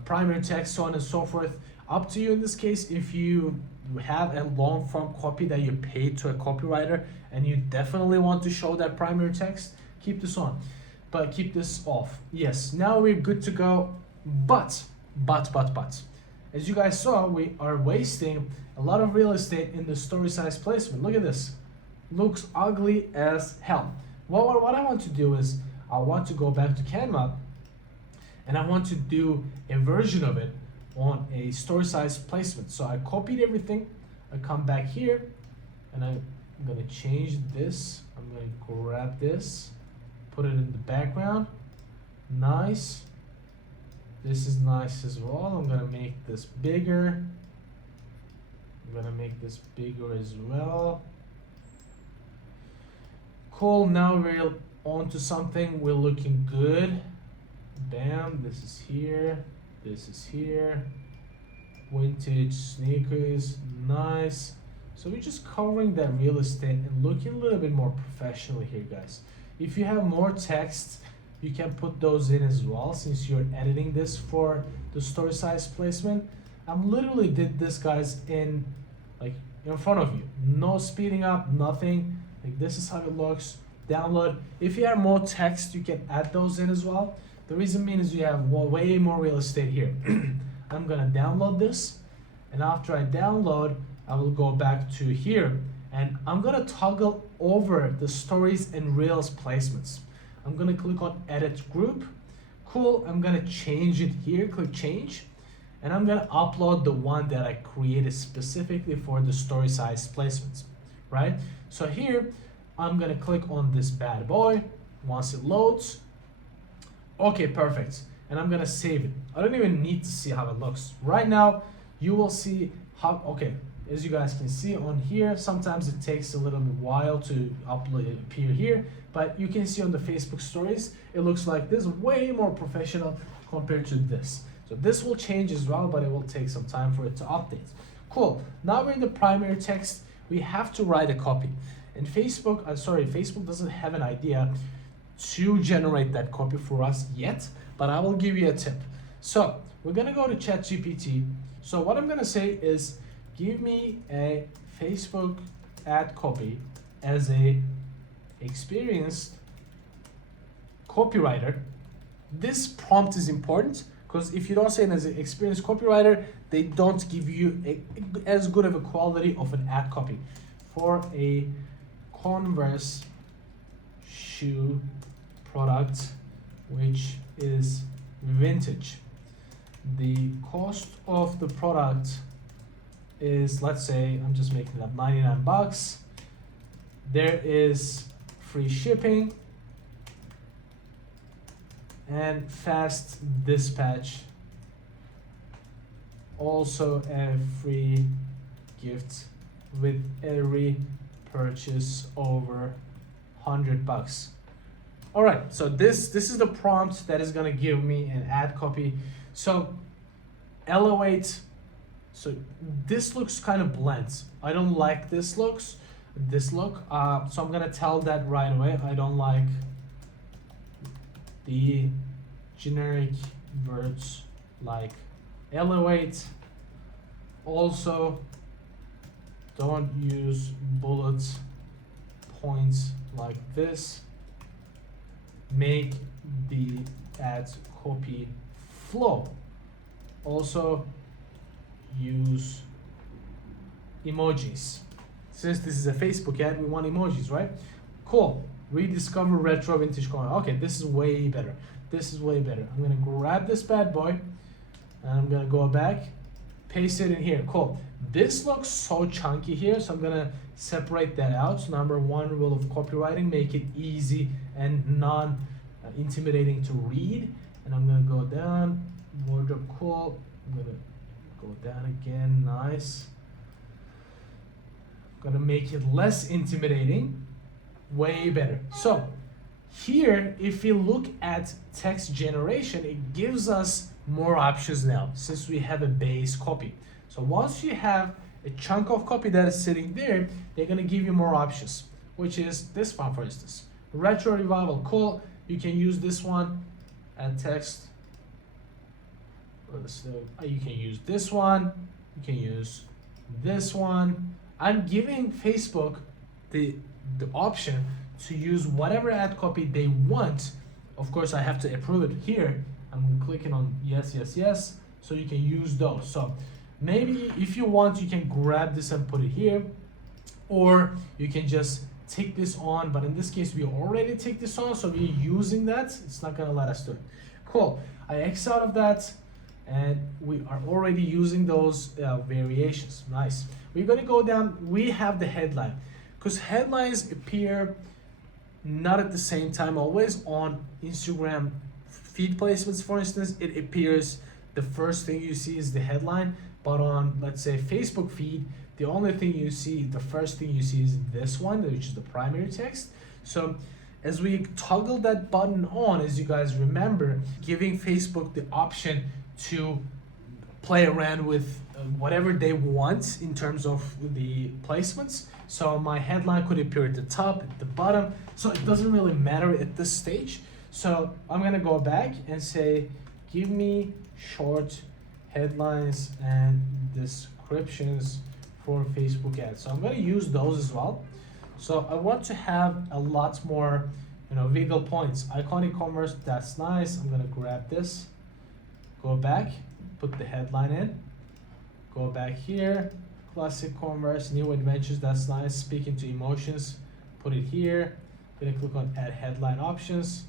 primary text, so on and so forth. Up to you in this case. If you have a long form copy that you paid to a copywriter and you definitely want to show that primary text, keep this on, but keep this off. Yes, now we're good to go, but as you guys saw, we are wasting a lot of real estate in the story size placement. Look at this, looks ugly as hell. What I want to do is I want to go back to Canva and I want to do a version of it on a story size placement. So I copied everything, I come back here, and I'm gonna change this. I'm gonna grab this, put it in the background. Nice. This is nice as well. I'm gonna make this bigger. I'm gonna make this bigger as well. Cool, now we're on to something. We're looking good. Bam, this is here. This is here. Vintage sneakers, nice. So we're just covering that real estate and looking a little bit more professional here, guys. If you have more text, you can put those in as well, since you're editing this for the story size placement. I'm literally did this, guys, in front of you. No speeding up, nothing. Like, this is how it looks. Download. If you have more text, you can add those in as well. The reason being is you have way more real estate here. I'm gonna download this, and after I download, I will go back to here, and I'm gonna toggle over the stories and reels placements. I'm gonna click on edit group. Cool, I'm gonna change it here, click change, and I'm gonna upload the one that I created specifically for the story size placements, right? So here, I'm gonna click on this bad boy. Once it loads, okay, perfect. And I'm gonna save it. I don't even need to see how it looks. Right now, you will see how, okay, as you guys can see on here, sometimes it takes a little bit while to upload it appear here, but you can see on the Facebook stories, it looks like this, way more professional compared to this. So this will change as well, but it will take some time for it to update. Cool, now we're in the primary text, we have to write a copy. And Facebook doesn't have an idea to generate that copy for us yet, but I will give you a tip. So we're gonna go to ChatGPT. So what I'm gonna say is, give me a Facebook ad copy as a experienced copywriter. This prompt is important because if you don't say it as an experienced copywriter, they don't give you as good of a quality of an ad copy. For a Converse shoe product which is vintage, the cost of the product is, let's say, I'm just making it up, $99. There is free shipping and fast dispatch, also a free gift with every purchase over $100. All right, so this is the prompt that is gonna give me an ad copy. So elevate. So this looks kind of bland. I don't like this look. So I'm gonna tell that right away. I don't like the generic words like elevate. Also, don't use bullet points like this. Make the ad copy flow. Also, use emojis. Since this is a Facebook ad, we want emojis, right? Cool. Rediscover retro vintage coin. Okay, this is way better. This is way better. I'm gonna grab this bad boy and I'm gonna go back, paste it in here. Cool. This looks so chunky here, so I'm gonna separate that out. So number one rule of copywriting, make it easy and non-intimidating to read. And I'm gonna go down, wardrobe, cool. I'm gonna go down again, nice. Gonna make it less intimidating, way better. So here, if we look at text generation, it gives us more options now since we have a base copy. So once you have a chunk of copy that is sitting there, they're gonna give you more options, which is this one, for instance. Retro revival, cool. You can use this one, add text. You can use this one, you can use this one. I'm giving Facebook the option to use whatever ad copy they want. Of course, I have to approve it here. I'm clicking on yes, yes, yes, so you can use those. So maybe if you want, you can grab this and put it here, or you can just take this on, but in this case, we already take this on, so we're using that. It's not gonna let us do it. Cool, I X out of that. and we are already using those variations. Nice. We're going to go down. We have the headline, because headlines appear not at the same time always. On Instagram feed placements, for instance, it appears the first thing you see is the headline, but on, let's say, Facebook feed, the only thing you see, the first thing you see is this one, which is the primary text. So as we toggle that button on, as you guys remember, giving Facebook the option to play around with whatever they want in terms of the placements. So my headline could appear at the top, at the bottom, so it doesn't really matter at this stage. So I'm gonna go back and say, give me short headlines and descriptions for Facebook ads. So I'm gonna use those as well. So I want to have a lot more, wiggle points. Icon e-commerce, that's nice. I'm gonna grab this, go back, put the headline in, go back here, classic commerce, new adventures, that's nice. Speaking to emotions, put it here. I'm gonna click on add headline options.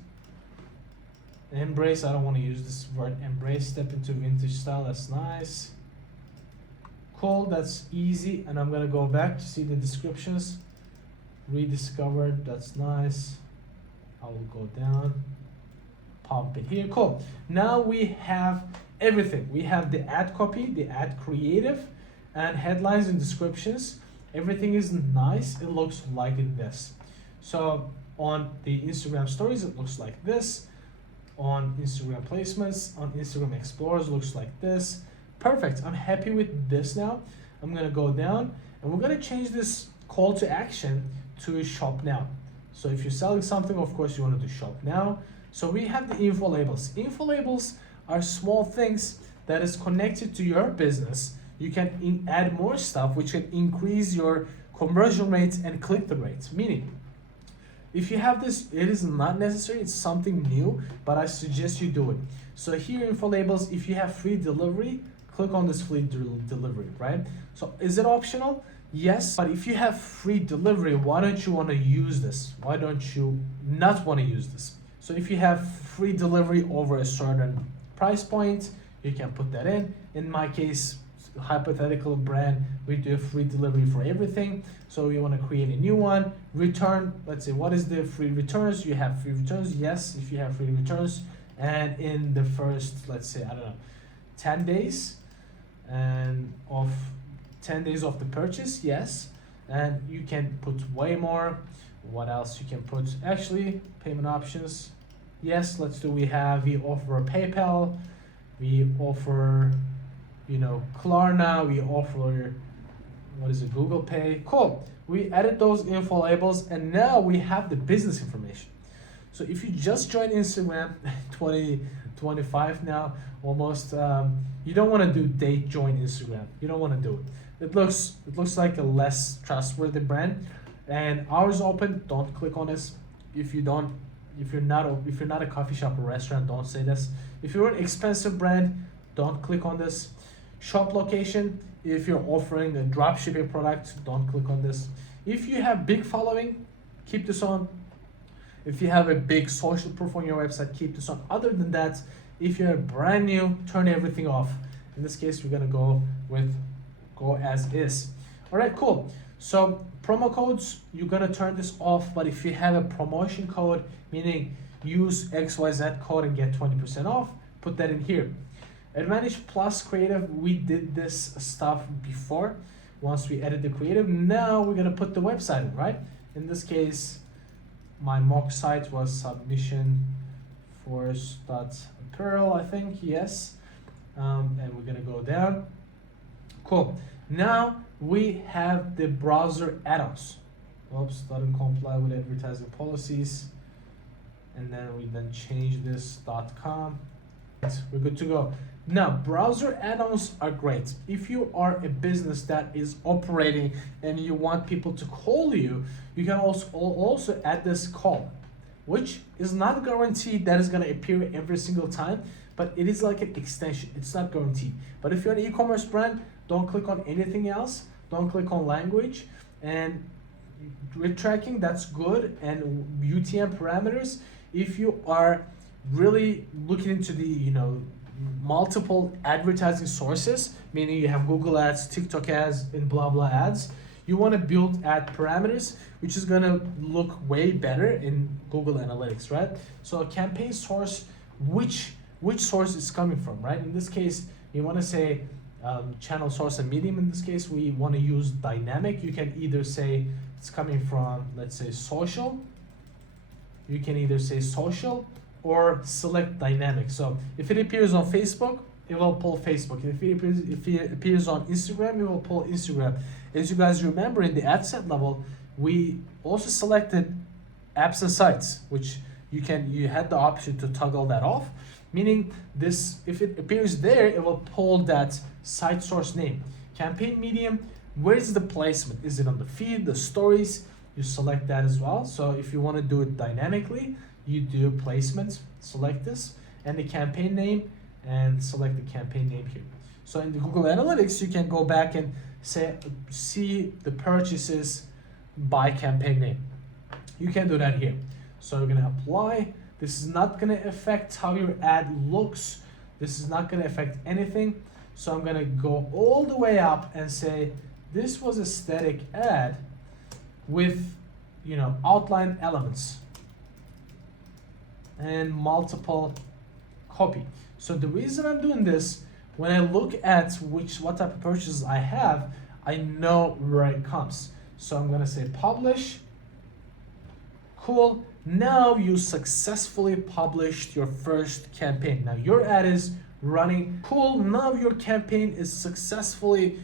Embrace, I don't want to use this word, embrace, step into vintage style, that's nice. Cool, that's easy. And I'm gonna go back to see the descriptions. Rediscovered, that's nice. I will go down, pump it here. Cool. Now we have everything. We have the ad copy, the ad creative, and headlines and descriptions. Everything is nice. It looks like this. So on the Instagram stories, it looks like this. On Instagram placements, on Instagram explorers, looks like this. Perfect. I'm happy with this now. I'm gonna go down and we're gonna change this call to action to shop now. So if you're selling something, of course you want to do shop now. So we have the info labels. Info labels are small things that is connected to your business. You can add more stuff which can increase your conversion rates and click-through rates. Meaning, if you have this, it is not necessary, it's something new, but I suggest you do it. So here, info labels, if you have free delivery, click on this free delivery, right? So is it optional? Yes, but if you have free delivery, why don't you want to use this? Why don't you not want to use this? So if you have free delivery over a certain price point, you can put that in. In my case, hypothetical brand, we do free delivery for everything. So we want to create a new one. Return, let's say, what is the free returns? You have free returns, yes, if you have free returns. And in the first, let's say, 10 days and of 10 days of the purchase, yes. And you can put way more. What else you can put? Actually, payment options, yes, let's do, we offer PayPal, we offer, Klarna, we offer, Google Pay. Cool. We added those info labels and now we have the business information. So if you just joined Instagram 2025 now, almost, you don't want to do date join Instagram. You don't want to do it. It looks like a less trustworthy brand. And ours open, don't click on this. If you're not a coffee shop or restaurant, don't say this. If you're an expensive brand, don't click on this. Shop location, if you're offering a drop shipping product, don't click on this. If you have big following, keep this on. If you have a big social proof on your website, keep this on. Other than that, if you're brand new, turn everything off. In this case, we're gonna go as is. All right, cool. So promo codes, you're gonna turn this off, but if you have a promotion code, meaning use XYZ code and get 20% off, put that in here. Advantage Plus Creative, we did this stuff before. Once we edit the creative, now we're gonna put the website in, right? In this case, my mock site was submissionforce.apparel, I think, yes. And we're gonna go down. Cool. Now we have the browser add-ons. Oops, doesn't comply with advertising policies. And then we change this .com. We're good to go. Now, browser add-ons are great. If you are a business that is operating and you want people to call you, you can also add this call, which is not guaranteed that is going to appear every single time, but it is like an extension. It's not guaranteed. But if you're an e-commerce brand, don't click on anything else. Don't click on language. And grid tracking, that's good. And UTM parameters, if you are really looking into the multiple advertising sources, meaning you have Google ads, TikTok ads, and blah blah ads. You want to build ad parameters, which is gonna look way better in Google Analytics, right? So a campaign source, which source is coming from, right? In this case, you want to say channel source and medium. In this case, we want to use dynamic. You can either say it's coming from, let's say, social. You can either say social or select dynamic. So if it appears on Facebook, it will pull Facebook. If it appears on Instagram, it will pull Instagram. As you guys remember, in the ad set level, we also selected apps and sites, which you had the option to toggle that off, meaning this, if it appears there, it will pull that site source name. Campaign medium, where is the placement? Is it on the feed, the stories? You select that as well. So if you want to do it dynamically, you do placement, select this, and the campaign name, and select the campaign name here. So in the Google Analytics, you can go back and see the purchases by campaign name. You can do that here. So we're gonna apply. This is not gonna affect how your ad looks. This is not gonna affect anything. So I'm gonna go all the way up and say, this was a static ad with, outline elements and multiple copy. So the reason I'm doing this, when I look at what type of purchases I have, I know where it comes. So I'm gonna say publish. Cool. Now you successfully published your first campaign. Now your ad is running. Cool. Now your campaign is successfully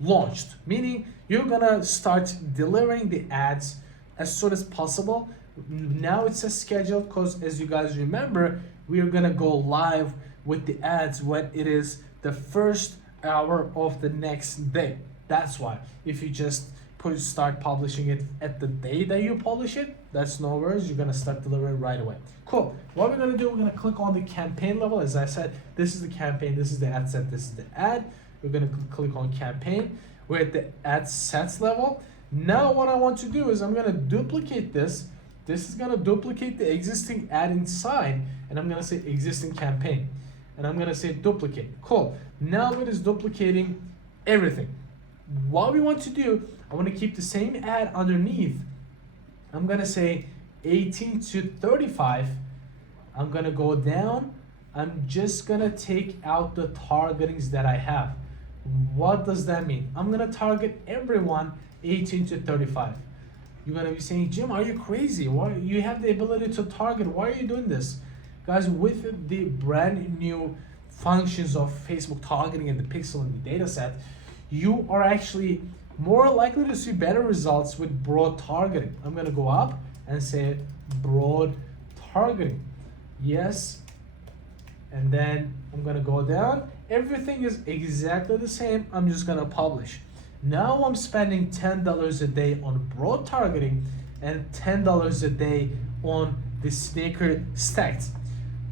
launched, meaning you're gonna start delivering the ads as soon as possible. Now it's a schedule because, as you guys remember, we are gonna go live with the ads when it is the first hour of the next day. That's why if you just start publishing it at the day that you publish it, that's no worries, you're gonna start delivering right away. Cool. What we're gonna do, we're gonna click on the campaign level. As I said, this is the campaign, this is the ad set, this is the ad. We're gonna click on campaign. We're at the ad sets level. Now what I want to do is I'm gonna duplicate this. This is gonna duplicate the existing ad inside, and I'm gonna say existing campaign. And I'm gonna say duplicate. Cool. Now it is duplicating everything. What we want to do, I want to keep the same ad underneath. I'm gonna say 18 to 35. I'm gonna go down. I'm just gonna take out the targetings that I have. What does that mean? I'm gonna target everyone 18 to 35. You're gonna be saying, Jim, are you crazy? Why you have the ability to target? Why are you doing this? Guys, with the brand new functions of Facebook targeting and the pixel and the data set, you are actually more likely to see better results with broad targeting. I'm gonna go up and say broad targeting. Yes. And then I'm gonna go down. Everything is exactly the same. I'm just gonna publish. Now I'm spending $10 a day on broad targeting and $10 a day on the sneaker stacked.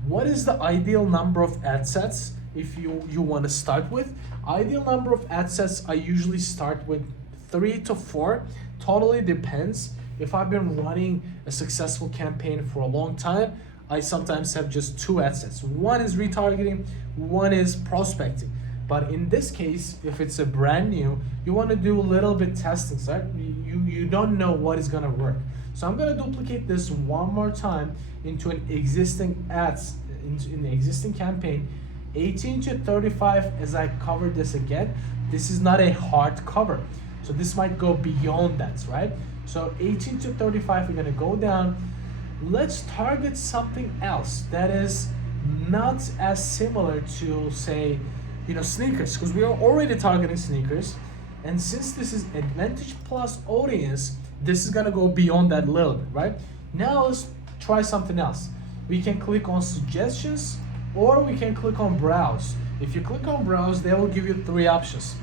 What is the ideal number of ad sets if you want to start with? Ideal number of ad sets, I usually start with 3 to 4. Totally depends. If I've been running a successful campaign for a long time, I sometimes have just 2 ad sets. One is retargeting, one is prospecting. But in this case, if it's a brand new, you want to do a little bit testing, right? You don't know what is gonna work. So I'm gonna duplicate this one more time into an existing ads, in the existing campaign, 18 to 35. As I cover this again, this is not a hard cover. So this might go beyond that, right? So 18 to 35, we're gonna go down. Let's target something else that is not as similar to, say, sneakers, because we are already targeting sneakers. And since this is Advantage Plus audience, this is gonna go beyond that a little bit, right? Now let's try something else. We can click on suggestions, or we can click on browse. If you click on browse, they will give you 3 options.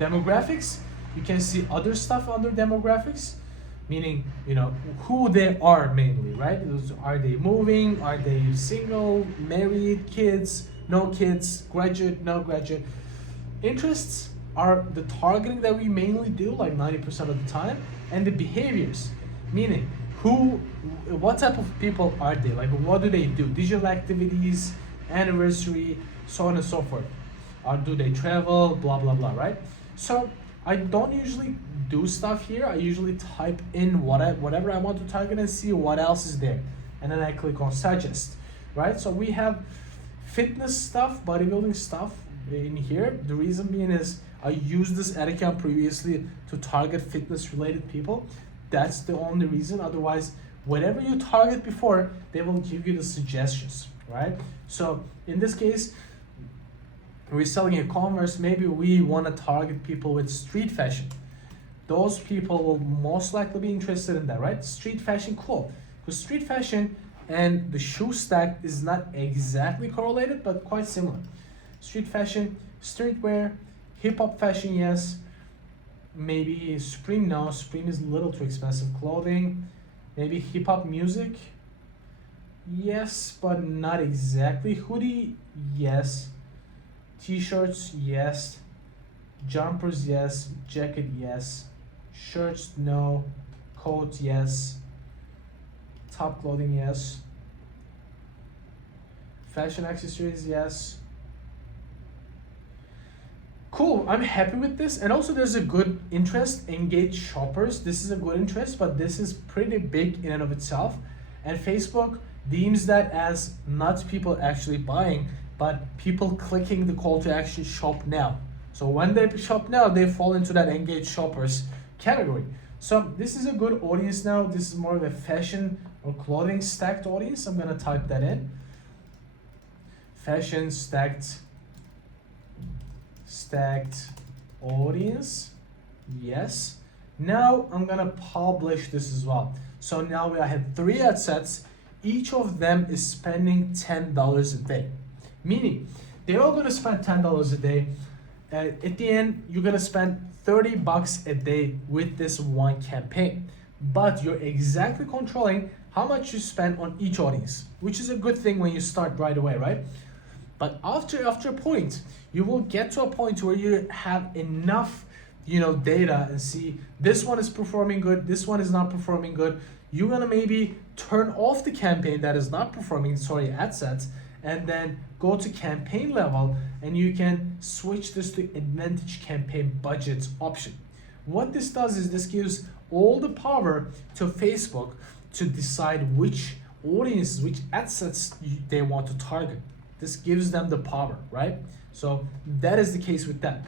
Demographics, you can see other stuff under demographics, meaning who they are mainly, right? Are they moving? Are they single, married, kids, no kids, graduate, no graduate? Interests are the targeting that we mainly do, like 90% of the time, and the behaviors, meaning what type of people are they? Like, what do they do? Digital activities, anniversary, so on and so forth. Or do they travel, blah blah blah, right? So I don't usually do stuff here. I usually type in whatever I want to target and see what else is there, and then I click on suggest, right? So we have fitness stuff, bodybuilding stuff in here. The reason being is I used this ad account previously to target fitness related people. That's the only reason. Otherwise, whatever you target before, they will give you the suggestions, right? So in this case, we're selling e-commerce. Maybe we want to target people with street fashion. Those people will most likely be interested in that, right? Street fashion, cool. Because street fashion and the shoe stack is not exactly correlated, but quite similar. Street fashion, streetwear, hip hop fashion, yes. Maybe Supreme, no. Supreme is a little too expensive. Clothing, maybe hip hop music, yes, but not exactly. Hoodie, yes. T-shirts, yes. Jumpers, yes. Jacket, yes. Shirts, no. Coat, yes. Top clothing, yes. Fashion accessories, yes. Cool, I'm happy with this. And also there's a good interest, engage shoppers. This is a good interest, but this is pretty big in and of itself. And Facebook deems that as not people actually buying, but people clicking the call to action shop now. So when they shop now, they fall into that engaged shoppers category. So this is a good audience now. This is more of a fashion or clothing stacked audience. I'm gonna type that in. Fashion stacked audience. Yes. Now I'm gonna publish this as well. So now I have 3 ad sets. Each of them is spending $10 a day. Meaning, they're all gonna spend $10 a day. At the end, you're gonna spend $30 a day with this one campaign. But you're exactly controlling how much you spend on each audience, which is a good thing when you start right away, right? But after a point, you will get to a point where you have enough, data and see this one is performing good, this one is not performing good. You're gonna maybe turn off the campaign that is not performing, ad sets, and then go to campaign level, and you can switch this to advantage campaign budgets option. What this does is this gives all the power to Facebook to decide which audiences, which ad sets they want to target. This gives them the power, right? So that is the case with that.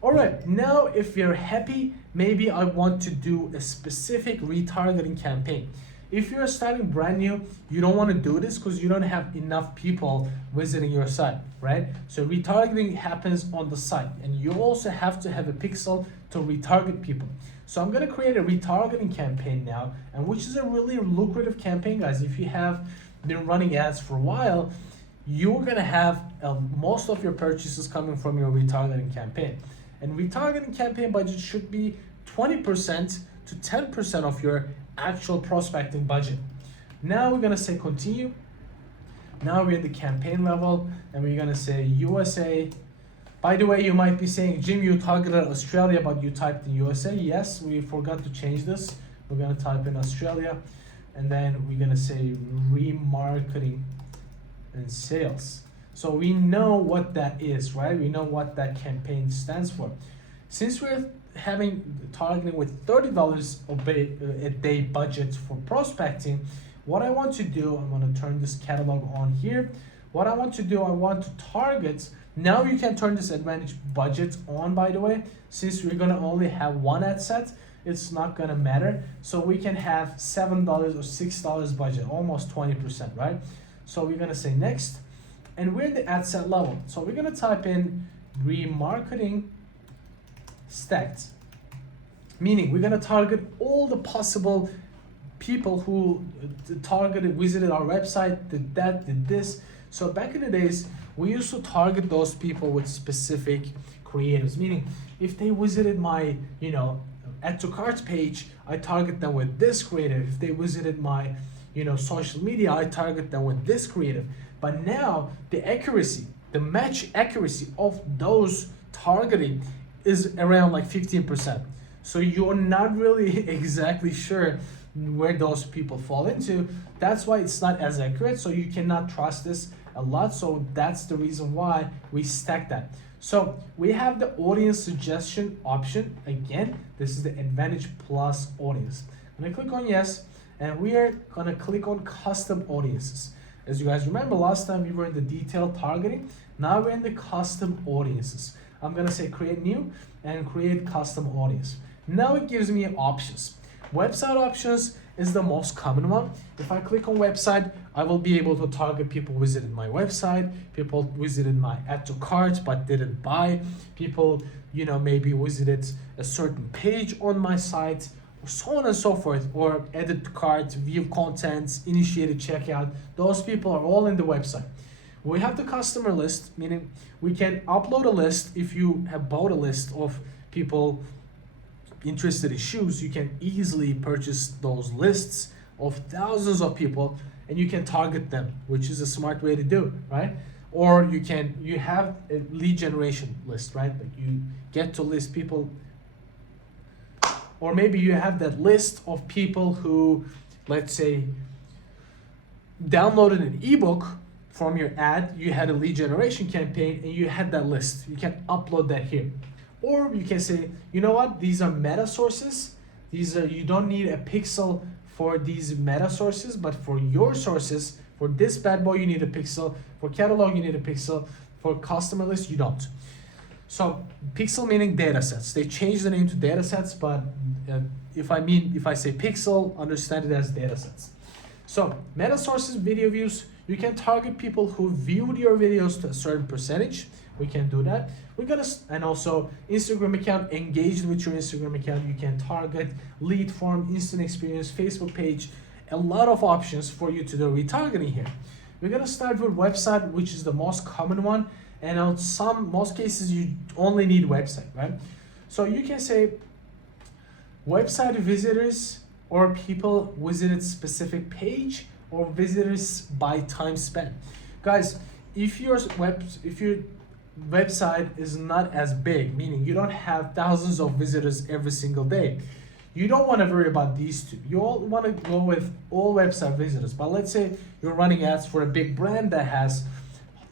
All right, now if you're happy, maybe I want to do a specific retargeting campaign. If you're starting brand new, you don't want to do this because you don't have enough people visiting your site, right? So retargeting happens on the site, and you also have to have a pixel to retarget people. So I'm gonna create a retargeting campaign now, and which is a really lucrative campaign, guys. If you have been running ads for a while, you're gonna have most of your purchases coming from your retargeting campaign. And retargeting campaign budget should be 20% to 10% of your actual prospecting budget. Now we're gonna say continue. Now we're at the campaign level, and we're gonna say USA. By the way, you might be saying, Jim, you targeted Australia, but you typed in USA. Yes, we forgot to change this. We're gonna type in Australia, and then we're gonna say remarketing and sales. So we know what that is, right? We know what that campaign stands for. Since we're targeting with $30 a day budget for prospecting, what I want to do, I'm gonna turn this catalog on here. What I want to do, I want to target, now you can turn this advantage budget on, by the way. Since we're gonna only have one ad set, it's not gonna matter. So we can have $7 or $6 budget, almost 20%, right? So we're gonna say next, and we're in the ad set level. So we're gonna type in remarketing stacked, meaning we're gonna target all the possible people who visited our website, did that, did this. So back in the days, we used to target those people with specific creatives, meaning if they visited my, add to cart page, I target them with this creative. If they visited my, social media, I target them with this creative. But now the accuracy, the match accuracy of those targeting is around like 15%. So you're not really exactly sure where those people fall into. That's why it's not as accurate. So you cannot trust this a lot, so that's the reason why we stack that. So we have the audience suggestion option. Again, this is the Advantage Plus audience. I'm gonna click on yes, and we are gonna click on custom audiences. As you guys remember, last time we were in the detailed targeting. Now we're in the custom audiences. I'm gonna say create new and create custom audience. Now it gives me options. Website options is the most common one. If I click on website, I will be able to target people who visited my website, people visited my add to cart but didn't buy, people, maybe visited a certain page on my site, so on and so forth, or edit to cart, view contents, initiated checkout. Those people are all in the website. We have the customer list, meaning we can upload a list. If you have bought a list of people interested in shoes, you can easily purchase those lists of thousands of people and you can target them, which is a smart way to do, right? Or you have a lead generation list, right? Like you get to list people, or maybe you have that list of people who, let's say, downloaded an ebook from your ad, you had a lead generation campaign and you had that list. You can upload that here. Or you can say, you know what, these are meta sources. You don't need a pixel for these meta sources, but for your sources, for this bad boy, you need a pixel. For catalog, you need a pixel. For customer list, you don't. So pixel meaning data sets. They changed the name to data sets, but if I say pixel, understand it as data sets. So meta sources, video views, you can target people who viewed your videos to a certain percentage. We can do that. And also Instagram account, engaged with your Instagram account. You can target lead form, instant experience, Facebook page, a lot of options for you to do retargeting here. We're gonna start with website, which is the most common one. And on most cases, you only need website, right? So you can say website visitors or people visited specific page or visitors by time spent. Guys, if your website is not as big, meaning you don't have thousands of visitors every single day, you don't want to worry about these two. You all want to go with all website visitors. But let's say you're running ads for a big brand that has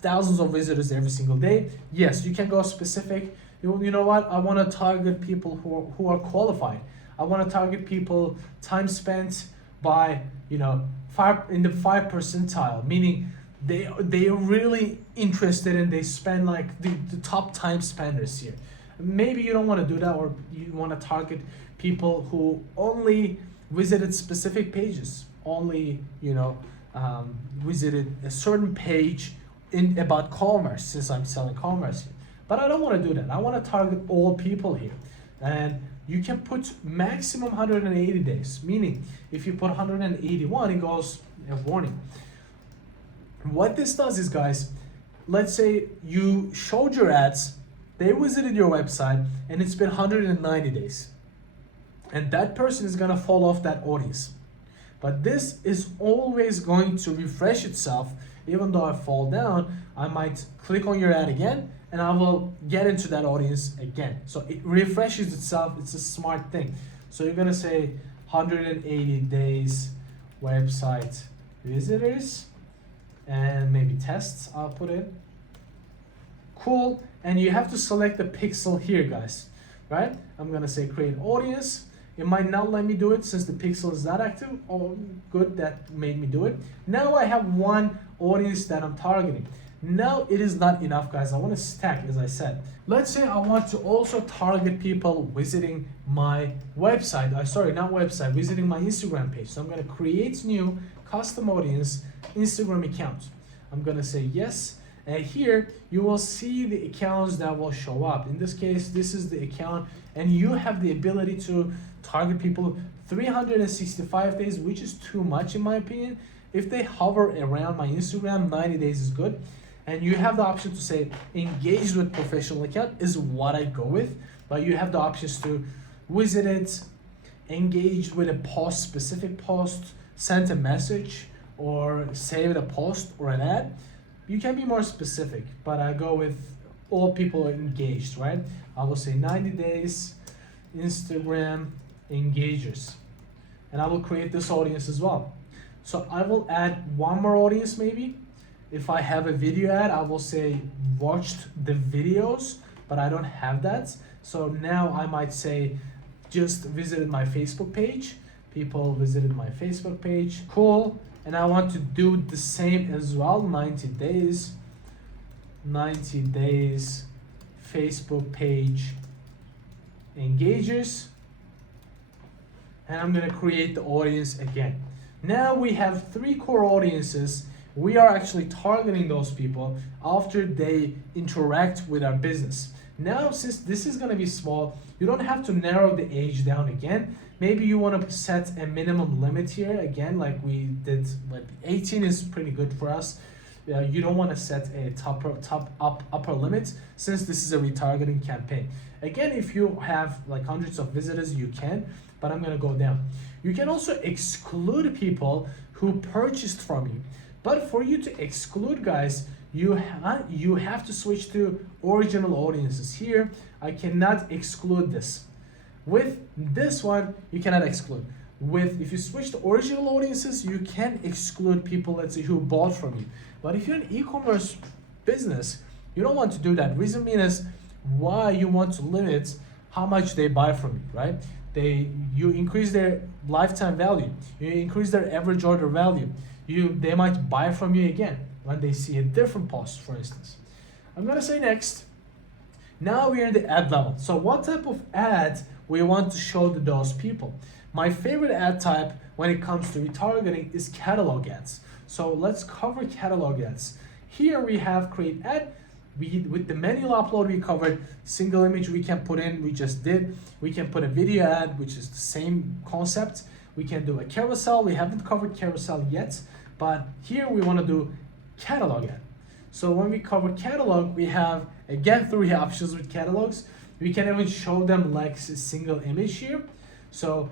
thousands of visitors every single day. Yes, you can go specific. You know what? I want to target people who are qualified. I want to target people time spent by, in the 5 percentile, meaning they are really interested and they spend like the top time spenders here. Maybe you don't want to do that, or you want to target people who only visited specific pages, only visited a certain page about commerce, since I'm selling commerce here. But I don't want to do that. I want to target all people here. And you can put maximum 180 days, meaning if you put 181, it goes a warning. What this does is, guys, let's say you showed your ads, they visited your website, and it's been 190 days. And that person is gonna fall off that audience. But this is always going to refresh itself. Even though I fall down, I might click on your ad again, and I will get into that audience again. So it refreshes itself. It's a smart thing. So you're gonna say 180 days website visitors, and maybe tests I'll put in. Cool. And you have to select the pixel here, guys, right? I'm gonna say create audience. It might not let me do it since the pixel is not active. Oh, good, that made me do it. Now I have one audience that I'm targeting. Now it is not enough, guys. I want to stack, as I said. Let's say I want to also target people visiting my website. Visiting my Instagram page. So I'm gonna create new custom audience Instagram account. I'm gonna say yes. And here you will see the accounts that will show up. In this case, this is the account, and you have the ability to target people 365 days, which is too much in my opinion. If they hover around my Instagram, 90 days is good. And you have the option to say engaged with professional account is what I go with, but you have the options to visit it, engaged with a post, specific post, sent a message, or saved a post or an ad. You can be more specific, but I go with all people engaged, right? I will say 90 days Instagram engagers, and I will create this audience as well. So I will add one more audience maybe, if I have a video ad, I will say watched the videos, but I don't have that. So now I might say just visited my Facebook page. People visited my Facebook page. Cool. And I want to do the same as well. 90 days. 90 days Facebook page engagers. And I'm gonna create the audience again. Now we have 3 core audiences. We are actually targeting those people after they interact with our business. Now, since this is gonna be small, you don't have to narrow the age down again. Maybe you wanna set a minimum limit here again, like we did, like 18 is pretty good for us. You don't wanna set a upper limit since this is a retargeting campaign. Again, if you have like hundreds of visitors, you can, but I'm gonna go down. You can also exclude people who purchased from you. But for you to exclude, guys, you have to switch to original audiences. Here, I cannot exclude this. With this one, you cannot exclude. If you switch to original audiences, you can exclude people, let's say, who bought from you. But if you're an e-commerce business, you don't want to do that. Reason being is why you want to limit how much they buy from you, right? You increase their lifetime value. You increase their average order value. They might buy from you again when they see a different post, for instance. I'm gonna say next. Now we're in the ad level. So what type of ad we want to show to those people? My favorite ad type when it comes to retargeting is catalog ads. So let's cover catalog ads. Here we have create ad. With the manual upload, we covered single image we can put in, we just did. We can put a video ad, which is the same concept. We can do a carousel. We haven't covered carousel yet, but here we want to do catalog ad. So when we cover catalog, we have again 3 options with catalogs. We can even show them like a single image here. So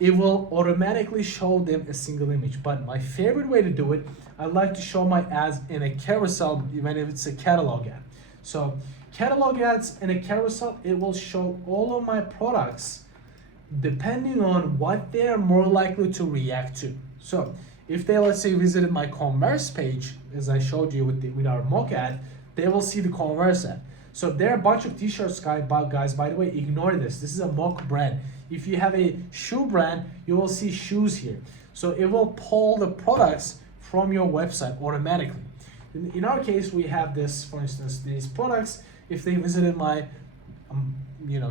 it will automatically show them a single image. But my favorite way to do it, I like to show my ads in a carousel even if it's a catalog ad. So catalog ads in a carousel, it will show all of my products depending on what they're more likely to react to. So if they, let's say, visited my Converse page, as I showed you with our mock ad, they will see the Converse ad. So there are a bunch of t-shirts, guys, by the way, ignore this. This is a mock brand. If you have a shoe brand, you will see shoes here. So it will pull the products from your website automatically. In our case, we have this, for instance, these products. If they visited my,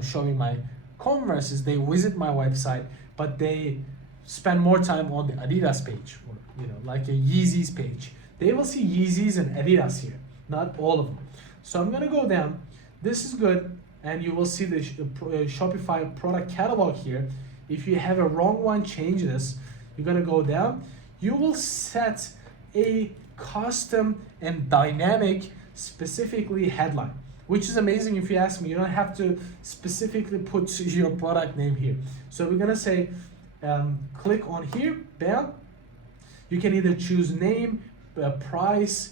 showing my Converses, they visit my website, but they spend more time on the Adidas page, or like a Yeezys page. They will see Yeezys and Adidas here, not all of them. So I'm gonna go down. This is good, and you will see the Shopify product catalog here. If you have a wrong one, change this. You're gonna go down. You will set a custom and dynamic, specifically headline, which is amazing if you ask me. You don't have to specifically put your product name here. So we're gonna say, click on here, bam. You can either choose name, price.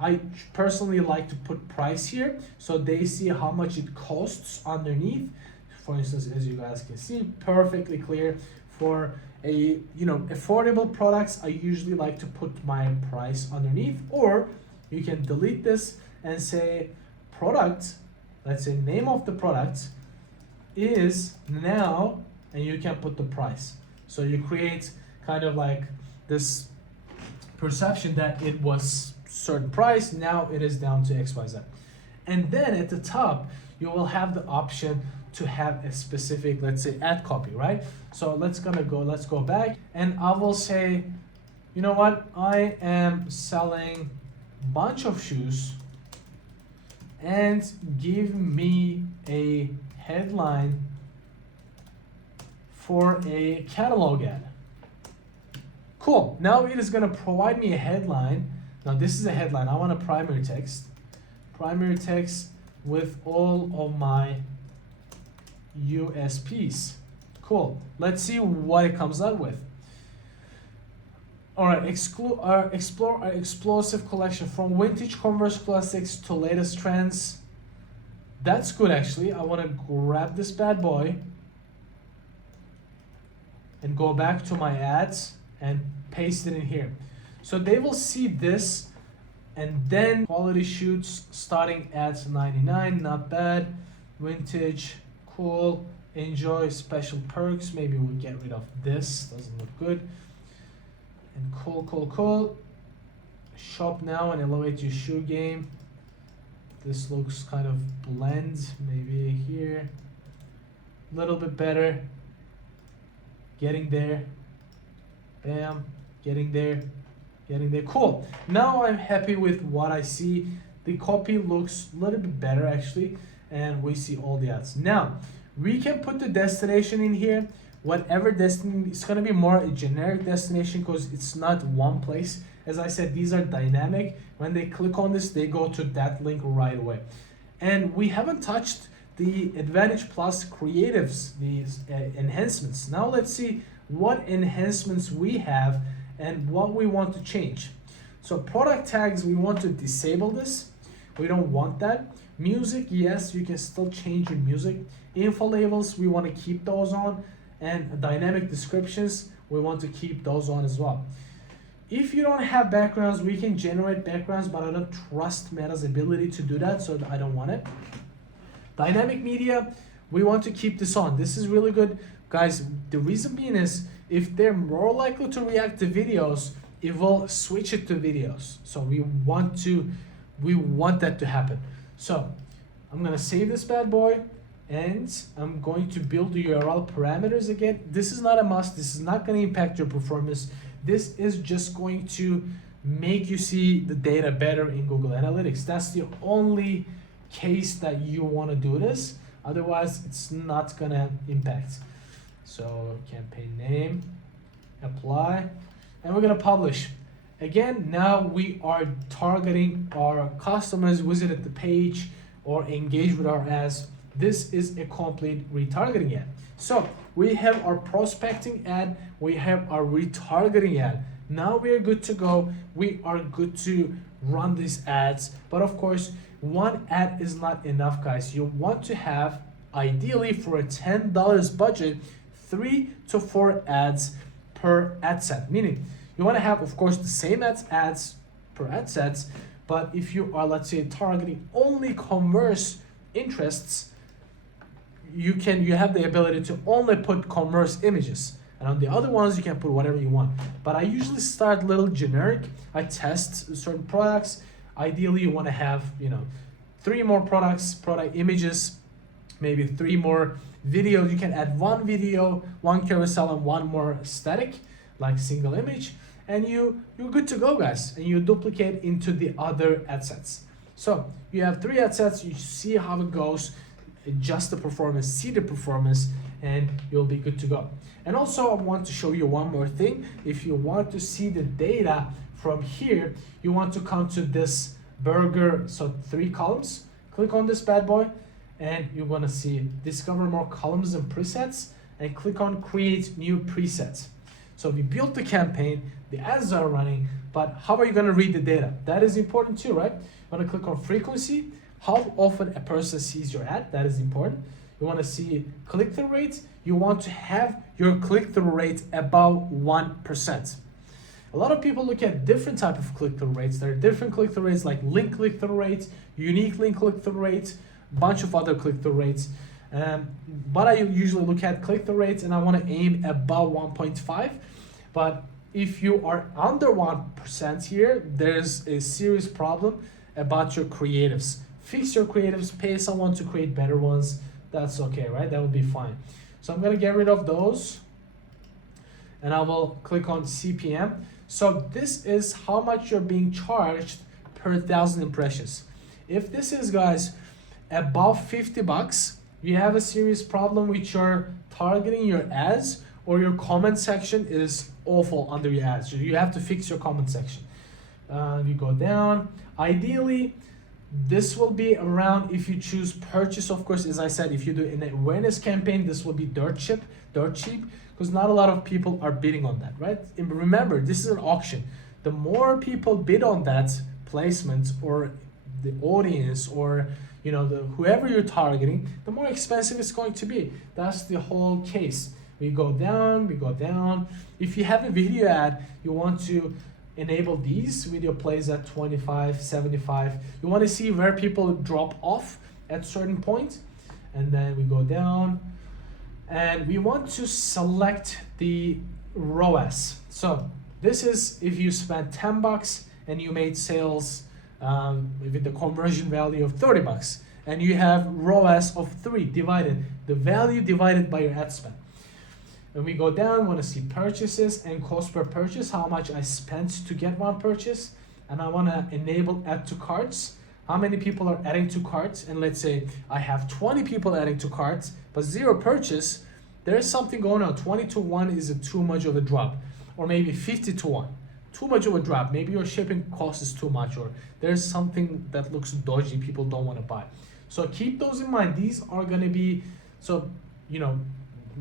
I personally like to put price here so they see how much it costs underneath. For instance, as you guys can see, perfectly clear. For affordable products, I usually like to put my price underneath, or you can delete this and say product, let's say name of the product is now, and you can put the price. So you create kind of like this perception that it was certain price, now it is down to XYZ. And then at the top, you will have the option to have a specific, let's say, ad copy, right? So let's go back, and I will say, you know what? I am selling bunch of shoes, and give me a headline for a catalog ad. Cool. Now it is gonna provide me a headline. Now this is a headline. I want a primary text. Primary text with all of my USPs. Cool. Let's see what it comes up with. All right, explore our explosive collection from vintage Converse classics to latest trends. That's good, actually. I want to grab this bad boy and go back to my ads and paste it in here. So they will see this And then quality shoots starting at 99, not bad. Vintage, cool. Enjoy special perks. Maybe we'll get rid of this, doesn't look good. And cool. Shop now and elevate your shoe game. This looks kind of bland, maybe here. A little bit better. Getting there. Bam, getting there. Cool. Now I'm happy with what I see. The copy looks a little bit better actually, and we see all the ads. Now we can put the destination in here. Whatever destination, it's gonna be more a generic destination because it's not one place. As I said, these are dynamic. When they click on this, they go to that link right away. And we haven't touched the Advantage Plus creatives, these enhancements. Now let's see what enhancements we have and what we want to change. So product tags, we want to disable this. We don't want that. Music, yes, you can still change your music. Info labels, we want to keep those on. And dynamic descriptions, we want to keep those on as well. If you don't have backgrounds, we can generate backgrounds, but I don't trust Meta's ability to do that, so I don't want it. Dynamic media, we want to keep this on. This is really good. Guys, the reason being is if they're more likely to react to videos, it will switch it to videos. So we want that to happen. So I'm gonna save this bad boy and I'm going to build the URL parameters again. This is not a must. This is not gonna impact your performance. This is just going to make you see the data better in Google Analytics. That's the only case that you wanna do this. Otherwise, it's not gonna impact. So campaign name, apply, and we're gonna publish. Again, now we are targeting our customers visited the page or engage with our ads. This is a complete retargeting ad. So we have our prospecting ad, we have our retargeting ad. Now we are good to go. We are good to run these ads. But of course, one ad is not enough, guys. You want to have, ideally for a $10 budget, 3 to 4 ads per ad set. Meaning you want to have, of course, the same ads per ad sets, but if you are, let's say, targeting only commerce interests, you have the ability to only put commerce images. And on the other ones, you can put whatever you want. But I usually start a little generic. I test certain products. Ideally, you want to have, 3 more product images, maybe 3 more videos. You can add 1 video, 1 carousel, and 1 more static, like single image. And you're good to go, guys. And you duplicate into the other ad sets. So you have 3 ad sets. You see how it goes. Adjust the performance, see the performance, and you'll be good to go. And also I want to show you one more thing. If you want to see the data from here, you want to come to this burger, so 3 columns. Click on this bad boy and you're gonna see discover more columns and presets, and click on create new presets. So we built the campaign, the ads are running, but how are you gonna read the data? That is important too, right? You wanna click on frequency, how often a person sees your ad, that is important. You want to see click-through rate. You want to have your click-through rate above 1%. A lot of people look at different type of click-through rates. There are different click-through rates like link click-through rates, unique link click-through rates, bunch of other click-through rates. But I usually look at click-through rates and I want to aim above 1.5. But if you are under 1% here, there's a serious problem about your creatives. Fix your creatives, pay someone to create better ones. That's okay, right? That would be fine. So I'm gonna get rid of those and I will click on CPM. So this is how much you're being charged per 1,000 impressions. If this is, guys, above 50 bucks, you have a serious problem with your targeting your ads, or your comment section is awful under your ads. You have to fix your comment section. You go down. Ideally, this will be around, if you choose purchase, of course, as I said, if you do an awareness campaign, this will be dirt cheap, because not a lot of people are bidding on that, right? And remember, this is an auction. The more people bid on that placement, or the audience, or whoever you're targeting, the more expensive it's going to be. That's the whole case. We go down. If you have a video ad, you want to enable these video plays at 25, 75. You want to see where people drop off at certain point, and then we go down and we want to select the ROAS. So this is if you spent $10 and you made sales with the conversion value of $30, and you have ROAS of 3 divided, the value divided by your ad spend. When we go down, want to see purchases and cost per purchase, how much I spent to get one purchase, and I want to enable add to carts. How many people are adding to carts? And let's say I have 20 people adding to carts, but 0 purchase. There is something going on. 20 to 1 is too much of a drop, or maybe 50 to 1. Too much of a drop. Maybe your shipping cost is too much, or there's something that looks dodgy, people don't want to buy. So keep those in mind. These are going to be, so, you know,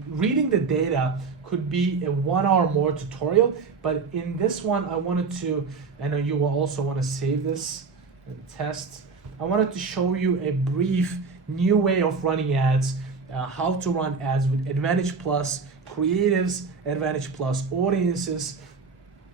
reading the data could be a 1 hour more tutorial, but in this one, I wanted to, I know you will also want to save this test. I wanted to show you a brief new way of running ads, how to run ads with Advantage Plus, creatives, Advantage Plus audiences,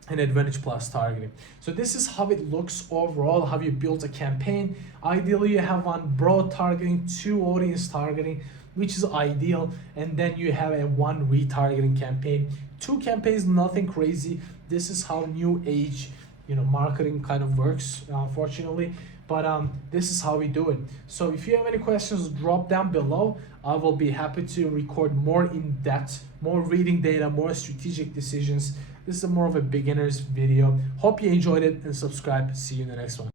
and Advantage Plus targeting. So this is how it looks overall, how you build a campaign. Ideally, you have one broad targeting, 2 audience targeting, which is ideal, and then you have a 1 retargeting campaign. 2 campaigns, nothing crazy. This is how new age, you know, marketing kind of works, unfortunately. But this is how we do it. So if you have any questions, drop down below. I will be happy to record more in depth, more reading data, more strategic decisions. This is more of a beginner's video. Hope you enjoyed it, and subscribe. See you in the next one.